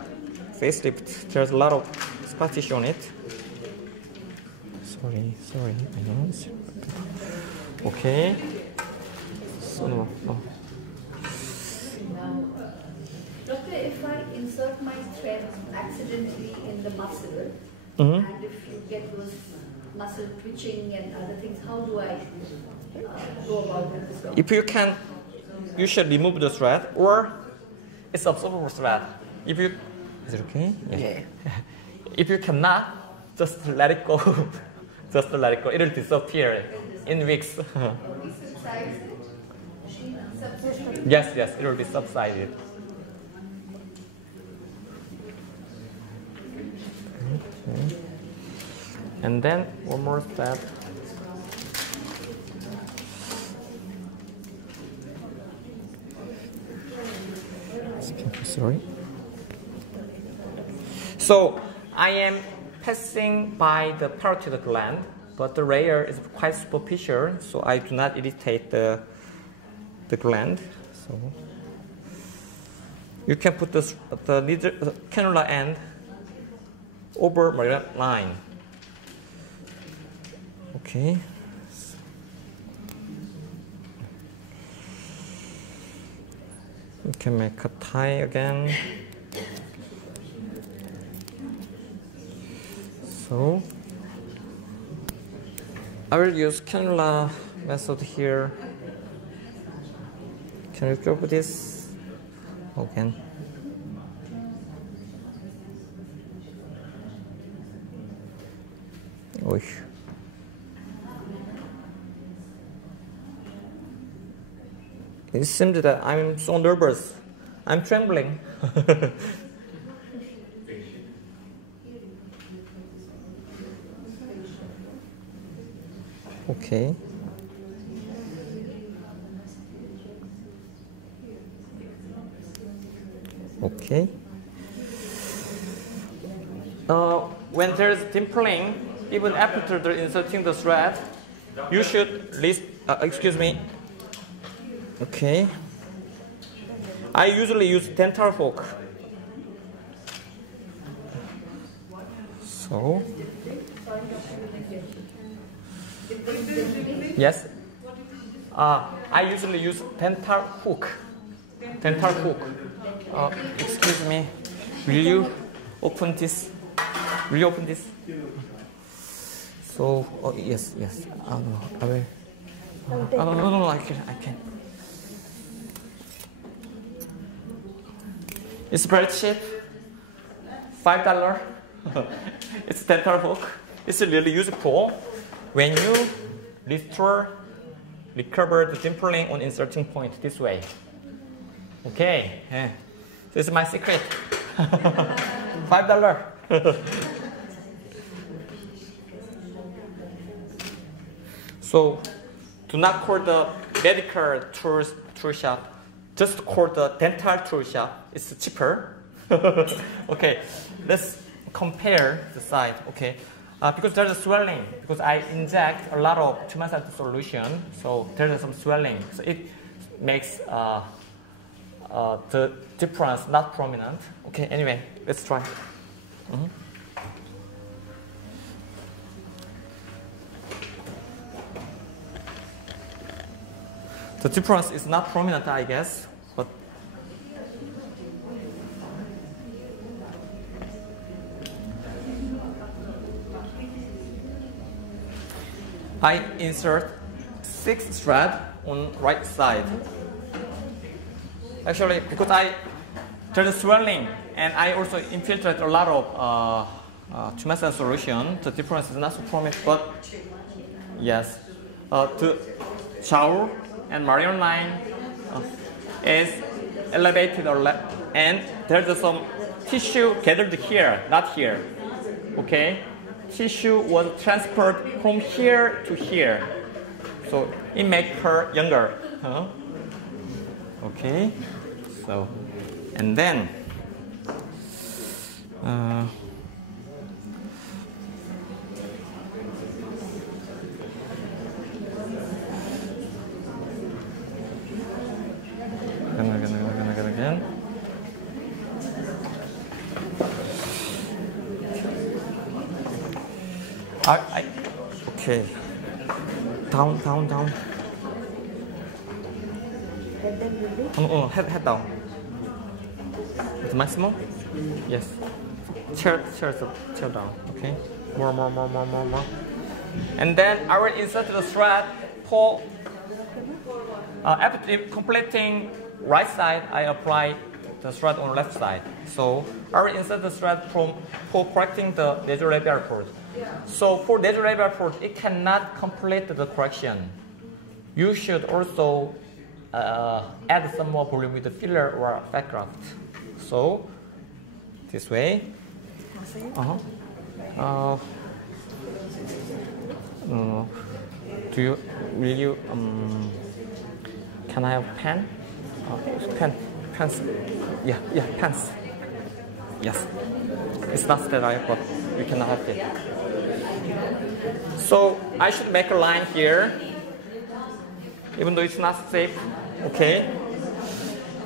facelift. There's a lot of scar tissue on it. Sorry, I know. Okay. So no. Doctor, if I insert my thread accidentally in the muscle, Mm-hmm. and if you get those muscle twitching and other things, how do I go about this? If you can, you should remove the thread, or it's absorbable thread. If you, is it okay? Yeah. If you cannot, just let it go. Just let it go. It will disappear in weeks. Yes, it will be subsided. Okay. And then one more step. Sorry. So I am passing by the parotid gland, but the layer is quite superficial, so I do not irritate the gland. So you can put the cannula end over meridian line. Okay. You can make a tie again. So I will use cannula method here. Can you drop this again? Oy. It seems that I'm so nervous. I'm trembling. Okay. Okay. When there's dimpling, even after inserting the thread, you should excuse me. Okay. I usually use dental fork. So. Yes. I usually use dental hook. Dental hook. Excuse me. Will you open this? Will you open this? So, yes. I will. No, I can. It's very cheap. $5. It's dental hook. It's really useful when you recover the dimpling on inserting point this way. Okay, this is my secret. $5. So, do not call the medical tool shop. Just call the dental tool shop. It's cheaper. Okay, let's compare the side. Okay, because there's a swelling. Because I inject a lot of tumor-side solution, so there's some swelling. So it makes the difference not prominent. Okay, anyway, let's try. Mm-hmm. The difference is not prominent, I guess, but I insert 6 thread on right side. Actually, because there's swelling, and I also infiltrate a lot of tumescent solution. The difference is not so prominent, but yes, the jowl and meridian line is elevated and there's some tissue gathered here, not here. Okay? Tissue was transferred from here to here. So it makes her younger. Huh? Okay? So, and then again. Okay. Down. Head down. The maximum? Yes. Chair down. Okay. More. And then I will insert the thread for after completing right side, I apply the thread on left side. So I will insert the thread for correcting the nasolabial port. So for nasolabial port, it cannot complete the correction. You should also add some more volume with the filler or fat graft. So this way. Will you can I have pen? Pens. Yeah, pens. Yes. It's not sterile, but we cannot have it. So I should make a line here, even though it's not safe. Okay.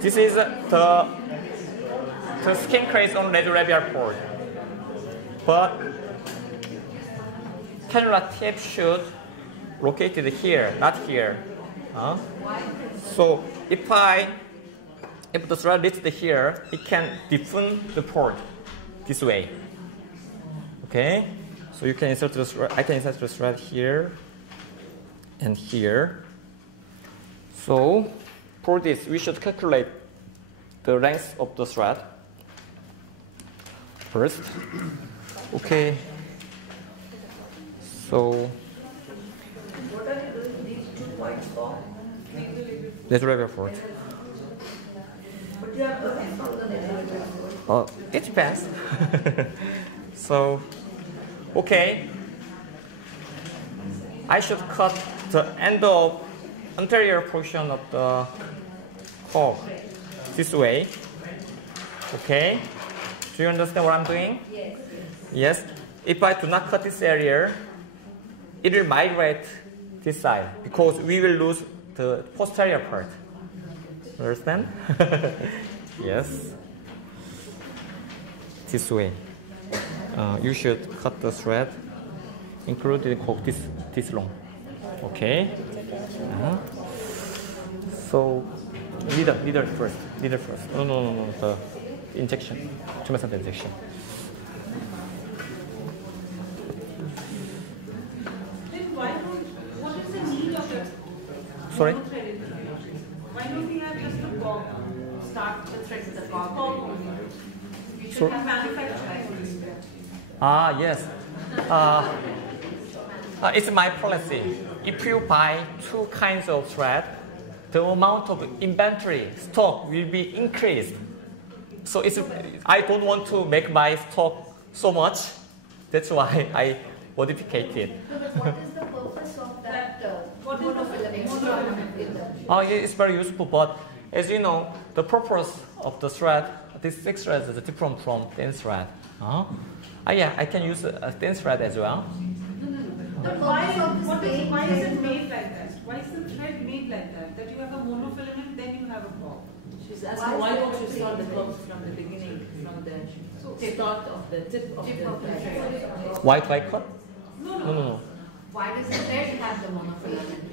This is the skin crease on nasolabial port. But cannula tip should locate it here, not here. So if the thread reaches here, it can deepen the port this way. Okay, so you can insert the thread. I can insert the thread here and here. So for this, we should calculate the length of the thread first. Okay. So What are you doing these 2 points for? nasolabial port. But you have to from the nasolabial port. It depends. So, okay. I should cut the end of anterior portion of the curve this way. Okay. Do you understand what I'm doing? Yes. Yes. If I do not cut this area, it will migrate this side because we will lose the posterior part. Understand? Yes. This way. You should cut the thread, including this long. Okay. So needle first. No. The injection. tumor injection. What is the need of it? Sorry? Why don't we have just a bomb? Start the thread with a bomb. We should have manufacturing. Yes. It's my policy. If you buy 2 kinds of thread, the amount of inventory stock will be increased. So I don't want to make my stock so much. That's why I modified it. What is the purpose of that Yeah, it's very useful, but as you know, the purpose of the thread, this 6 threads is different from thin thread. Yeah, I can use a thin thread as well. But why is it made like that? Why is the thread made like that? That you have a monofilament, then you have a bob. She's asking why don't you start the bob from the beginning, from the start of the tip of the thread? Why do I cut? No. Why does the thread have the monofilament?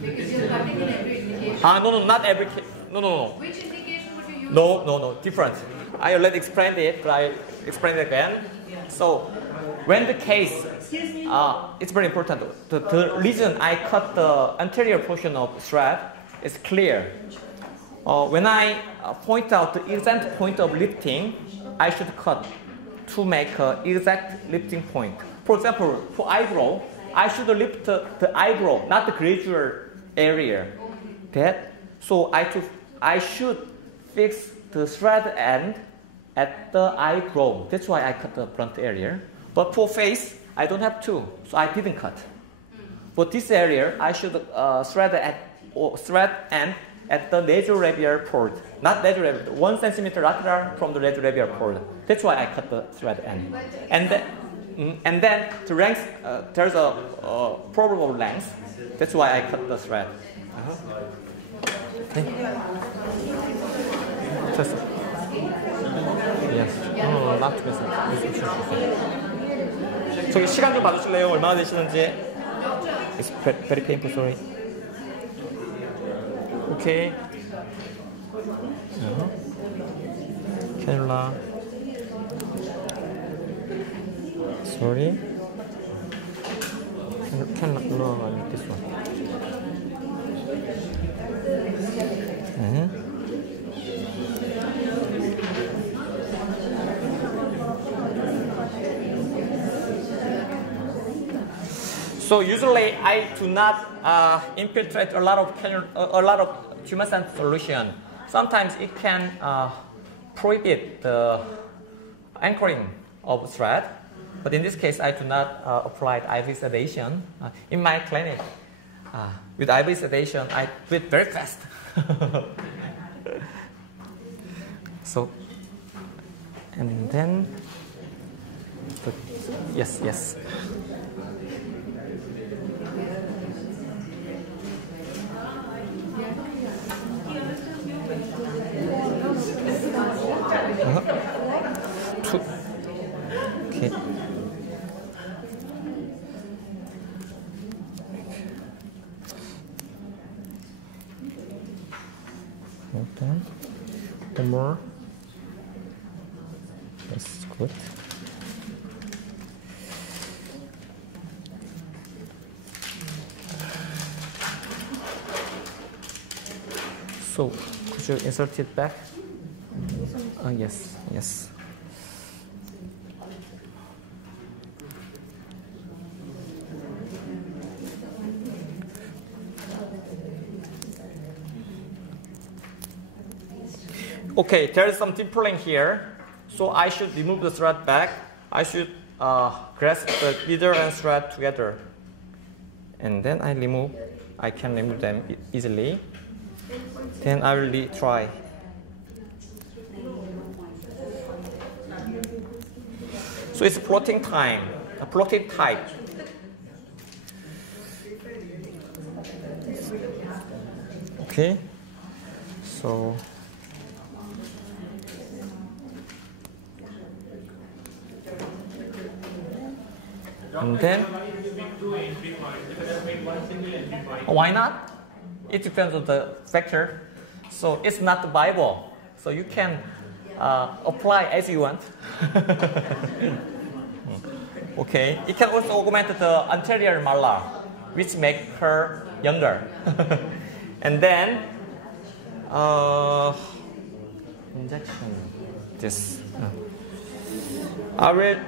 Because you're cutting in every indication. No, not every case. No. Which indication would you use? No, different. I already explained it, but I explain it again. So, when the case, it's very important. The reason I cut the anterior portion of thread is clear. When I point out the exact point of lifting, I should cut to make an exact lifting point. For example, for eyebrow, I should lift the eyebrow, not the gradual area. So I I should fix the thread end at the eye grow. That's why I cut the front area. But for face, I don't have to, so I didn't cut. For this area, I should thread end at the nasolabial port. Not nasolabial, 1 centimeter lateral from the nasolabial port. That's why I cut the thread end. And then the length, there's a probable length. That's why I cut the thread. Okay. Just, yes. No, not too bad. 저기 시간 좀 봐주실래요? 얼마나 되시는지. It's very painful, sorry. Okay. Cannula. Sorry. Cannula, I need this one. So usually I do not infiltrate a lot of tumescent solution. Sometimes it can prohibit the anchoring of thread, but in this case I do not apply IV sedation. In my clinic, with IV sedation, I do it very fast. So, and then, yes. Okay. Okay. One more. That's good. So, could you insert it back? Yes. Okay, there is some dimpling here, so I should remove the thread back. I should grasp the leader and thread together, and then I can remove them easily. Then I will try. So it's floating time, a floating type. Okay, so. And then, why not? It depends on the factor. So it's not the Bible. So you can apply as you want. Okay. It can also augment the anterior malar, which make her younger. And then injection. This. I will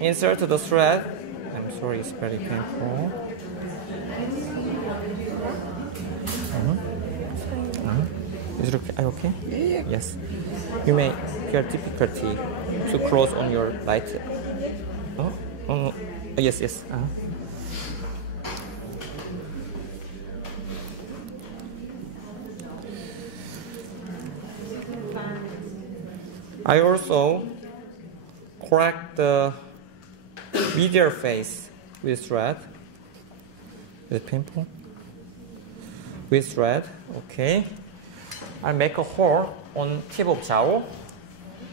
insert the thread. I'm sorry, it's very painful. Is it okay? Are you okay? Yeah. Yes. You may feel difficulty to close on your right. Oh. Yes. I also correct the medial face with thread. Is it painful? With thread, okay. I'll make a hole on tip of jowl.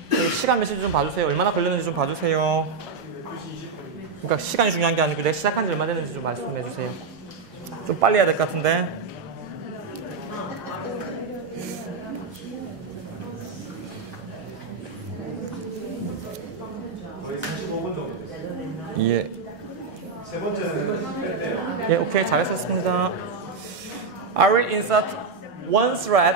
시간 몇인지 좀 봐주세요. 얼마나 걸렸는지 좀 봐주세요. 그러니까 시간이 중요한 게 아니고 내가 시작한 지 얼마 됐는지 좀 말씀해 주세요. 좀 빨리 해야 될 것 같은데. 예. 세 번째는 뺐대요. 예, 오케이, 잘하셨습니다. I will insert one thread.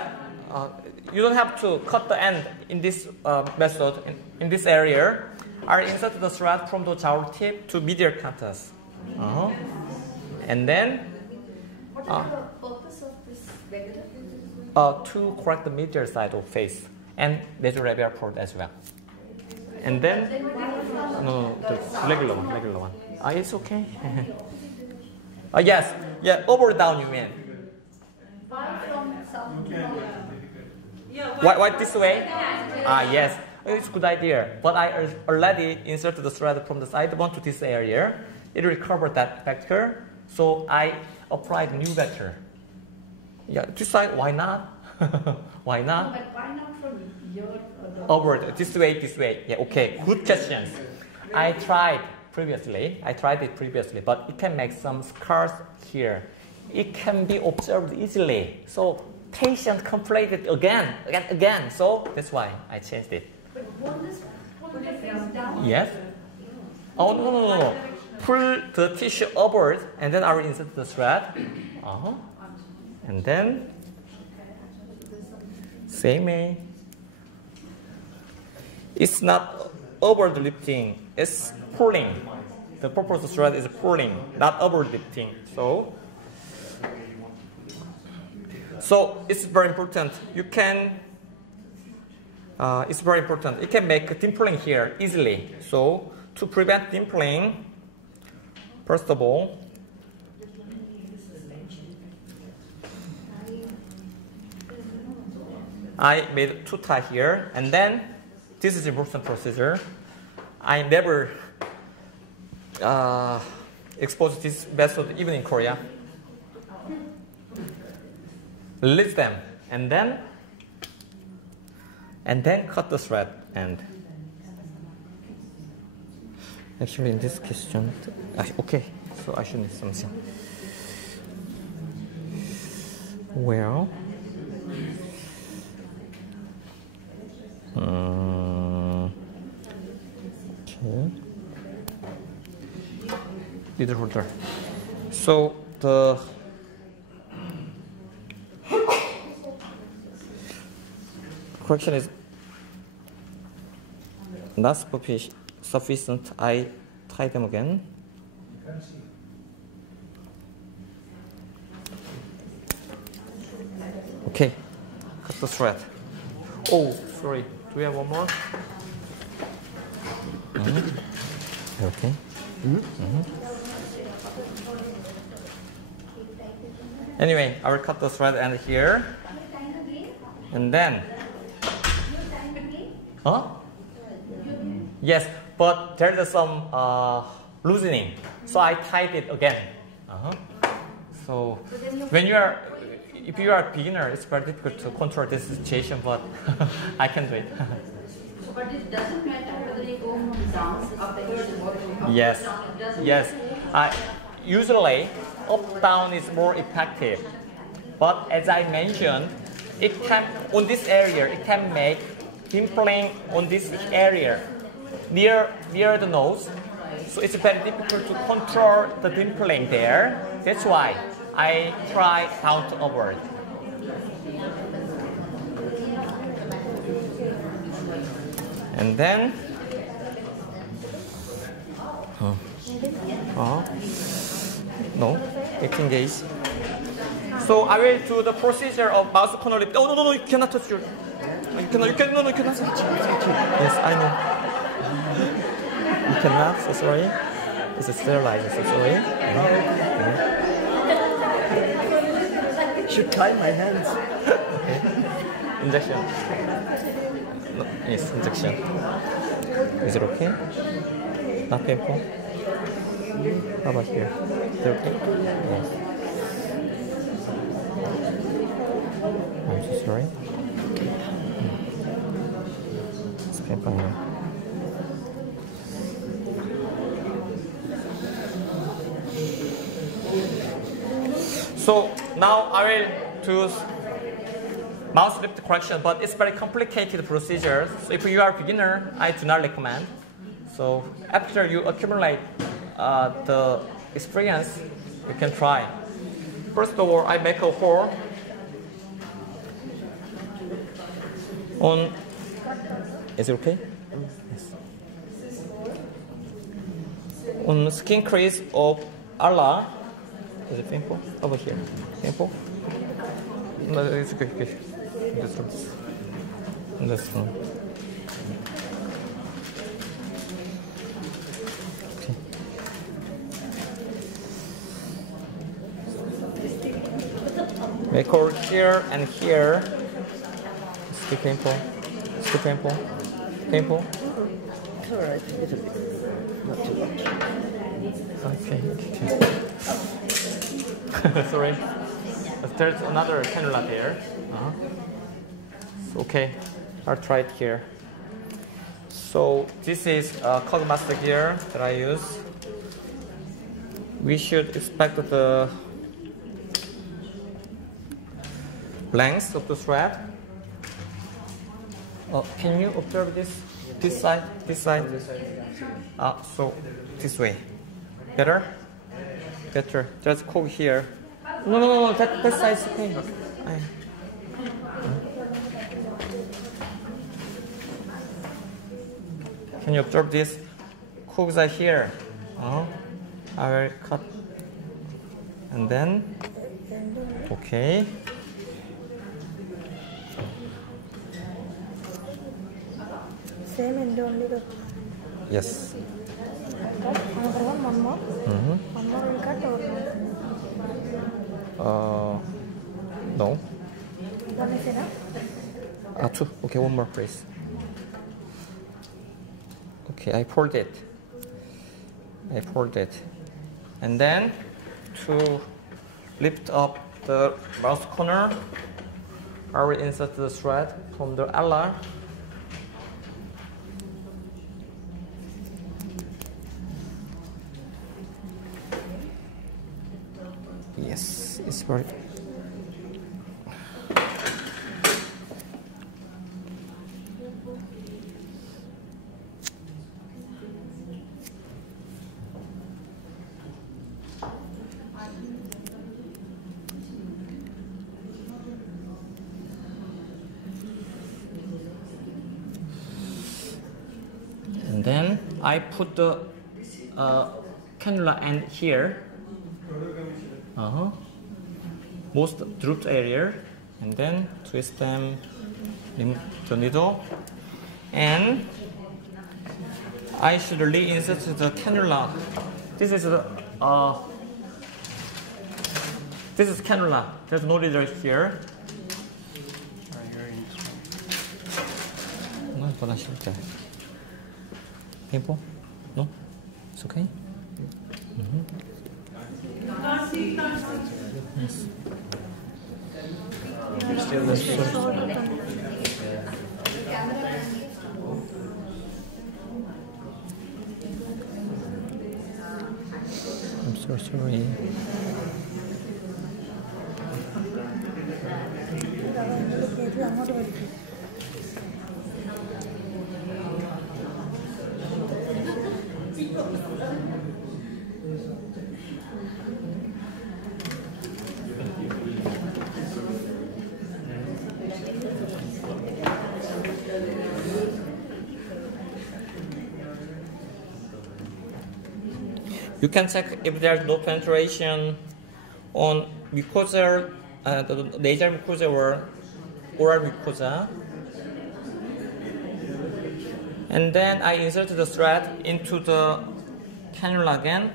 You don't have to cut the end in this method, in this area. I'll insert the thread from the jowl tip to medial canthus. And then, what is the purpose of this regular? to correct the medial side of face and lateral labial fold as well. And then, no, the regular one. It's okay. Yes, yeah, over down you mean. Why this way? Yes, it's a good idea. But I already inserted the thread from the side one to this area. It will cover that vector, so I applied new vector. Yeah, this side, why not? Why not? No, but why not from here? Over this way. Yeah, okay. Good questions. I tried it previously, but it can make some scars here. It can be observed easily. So patient complained again. So that's why I changed it. But won't this pull the face down? Yes. Oh no. Pull the tissue upward, and then I will insert the thread. And then same way. It's not upward lifting, it's pulling. The purpose of thread is pulling, not upward lifting. So it's very important. It's very important. It can make dimpling here easily. So to prevent dimpling, first of all, I made two tie here, and then this is important procedure. I never exposed this method even in Korea. Release them, and then cut the thread. And actually, in this question, okay, so I should need something. Well. Okay. Needle holder. So the correction is not sufficient. I tie them again. Okay, cut the thread. Oh, sorry. Do we have one more? Okay. Anyway, I will cut the thread end here. And then. Huh? Yes, but there is some loosening. So I tied it again. So if you are a beginner, it's very difficult to control this situation, but I can do it. But it doesn't matter whether you go from down upwards or Yes. Usually, up down is more effective. But as I mentioned, it can on this area it can make dimpling on this area near the nose. So it's very difficult to control the dimpling there. That's why I try down to upward. And then no, it engage. So I will do the procedure of mouse corner lift. Oh no, you cannot touch your. You cannot touch. Yes, I know. You cannot. So sorry. It's a sterilized. So sorry. Should tie my hands. Okay. Injection. No, yes, injection. Is it okay? Not painful? How about here? Is it okay? Yes. I'm so sorry. It's painful now. So now I will do mouse lift correction, but it's very complicated procedure. So if you are a beginner, I do not recommend. So after you accumulate the experience, you can try. First of all, I make a hole on. Is it okay? Yes. On the skin crease of Allah. Is it painful? Over here. Painful? No, it's okay. Okay. This one. Okay. Make over here and here. It's too painful. It's too painful. Painful. It's alright, a little bit. Not too much. Okay. Sorry. There's another cannula there. Okay, I'll try it here. So this is a cog master gear that I use. We should expect the length of the thread. Can you observe this? This side, this side. So this way. Better? Better. There's a cog here. No. That side is okay. Can you observe this? Cogs are here. I will cut. And then, okay. Same end only. Yes. Cut one more. One more will cut or no. one is enough? Two. Okay, one more please. Okay, I pulled it. And then to lift up the mouse corner, I will insert the thread from the alar. Yes, it's very. And then I put the cannula end here. Most drooped area, and then twist them, remove the needle, and I should reinsert the cannula. This is cannula. There's no needle here. No, painful? No, it's okay. Yes. Still this way. I'm so sorry. You can check if there's no penetration on mucosa, the nasal mucosa or oral mucosa. And then I insert the thread into the cannula again,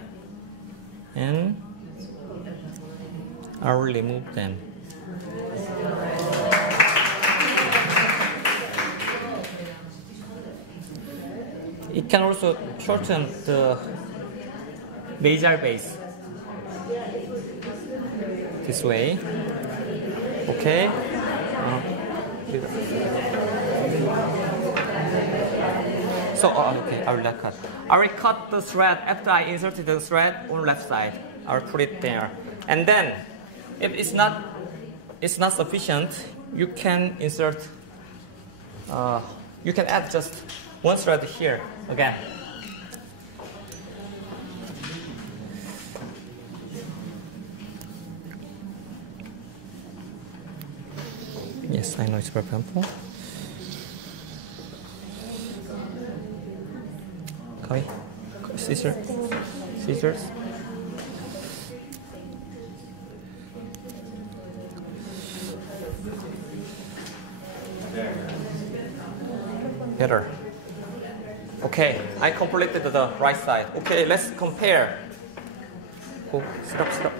and I will remove them. It can also shorten the nasal base this way. Okay. So okay, I will not cut. I will cut the thread after I inserted the thread on left side. I will put it there, and then if it's not sufficient, you can insert. You can add just one thread here again. Yes, I know it's very painful. Come scissors. better. Okay, I completed the right side. Okay, let's compare. Oh, stop.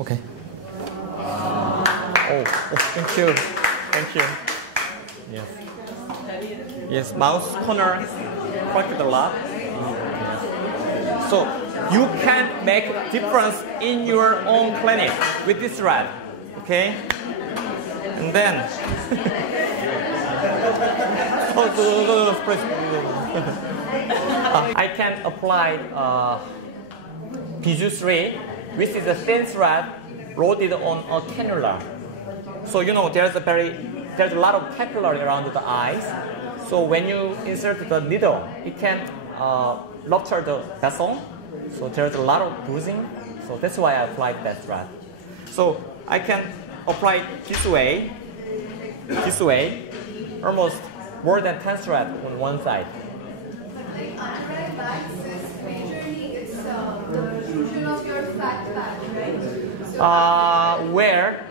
Okay. Oh, thank you. Yes. Yes, mouse corner corrected a lot. Yes. So you can make a difference in your own clinic with this thread. Okay? And then I can apply PG3, which is a thin thread loaded on a cannula. So you know there's a lot of capillary around the eyes. So when you insert the needle, it can rupture the vessel. So there's a lot of bruising. So that's why I applied that thread. So I can apply this way, almost more than 10 threads on one side. Like upright back says majorly it's the fusion of your fat patch, right? So where?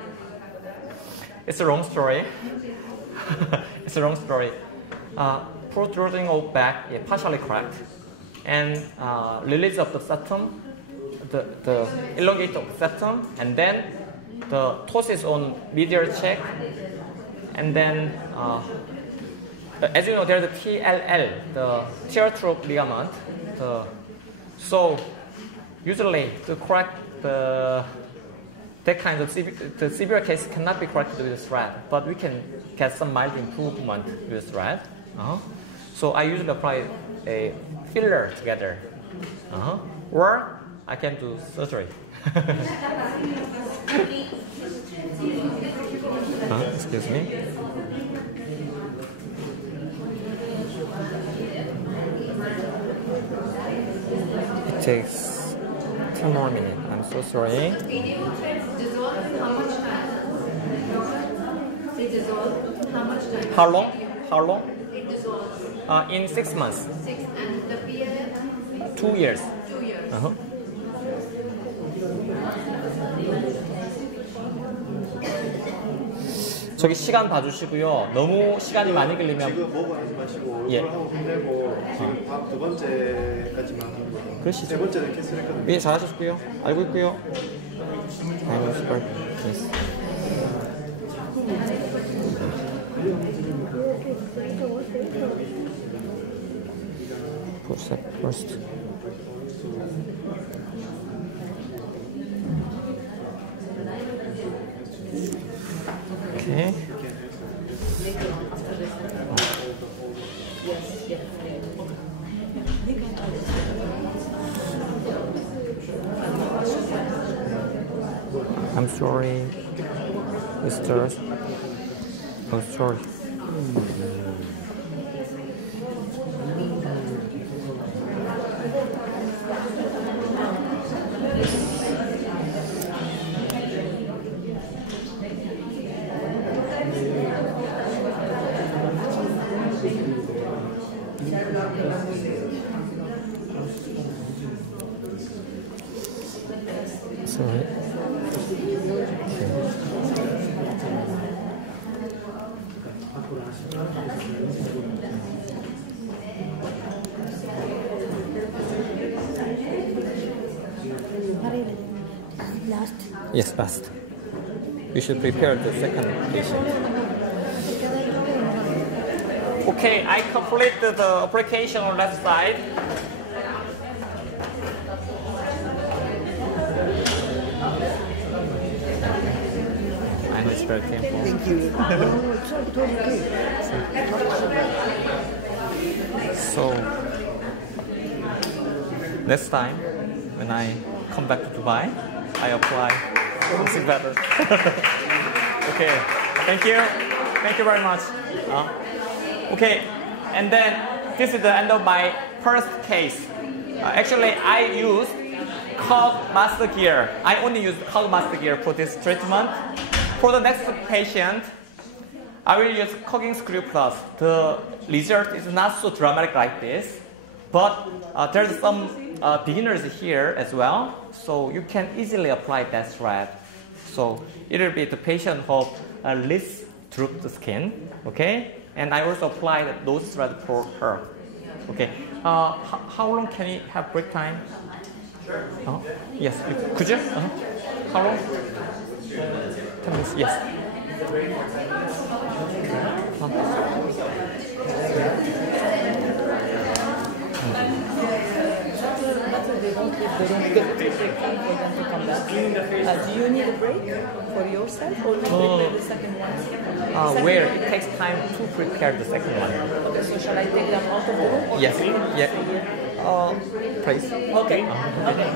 It's a long story. It's a long story. Protruding of back, partially correct, and release of the septum, the elongate of septum, and then the ptosis on medial cheek, and then as you know, there's the TLL, the tear-trough ligament. So usually to correct that kind of severe case cannot be corrected with thread, but we can get some mild improvement with thread. So I usually apply a filler together, or I can do surgery. Excuse me. It takes 10 more minutes. I'm so sorry. Video threads dissolve in how much time? They dissolve in how much time? How long? It dissolves. In 6 months. 6 and the PLF? 2 years. 2 years. 저기 시간 봐주시고요. 너무 시간이 많이 걸리면 지금 먹어하지 마시고 예. 이걸 하고 끝내고 지금 다음 두 번째까지만 하는 거예요. 그러시죠. 세 번째는 캔슬했거든요. 예, 잘하셨고요. 알고 있고요. I'm super. Yes. Push that first. Okay. I'm sorry, Mr. Oh, sorry. Sorry. Last. Yes, fast. We should prepare the second patient. Okay, I completed the application on left side. I know it's very painful. Thank you. So next time when I come back to Dubai, I apply something better. Okay, thank you very much. Okay, and then this is the end of my first case. Actually, I used curved master gear. I only used curved master gear for this treatment. For the next patient, I will use caulking screw plus. The result is not so dramatic like this, but there's some beginners here as well, so you can easily apply that thread. So it will be the patient who least droop the skin, okay? And I also apply those threads for her. Okay. How long can you have break time? Sure. Yes. Could you? How long? 10 minutes. Yes. They don't leave the room because it will take time for them to come back. Do you need a break for yourself or you prepare the second one? Where it takes time to prepare the second one. Okay, so shall I take them out of the room? Or Yes. Yeah. Please. Okay. Okay.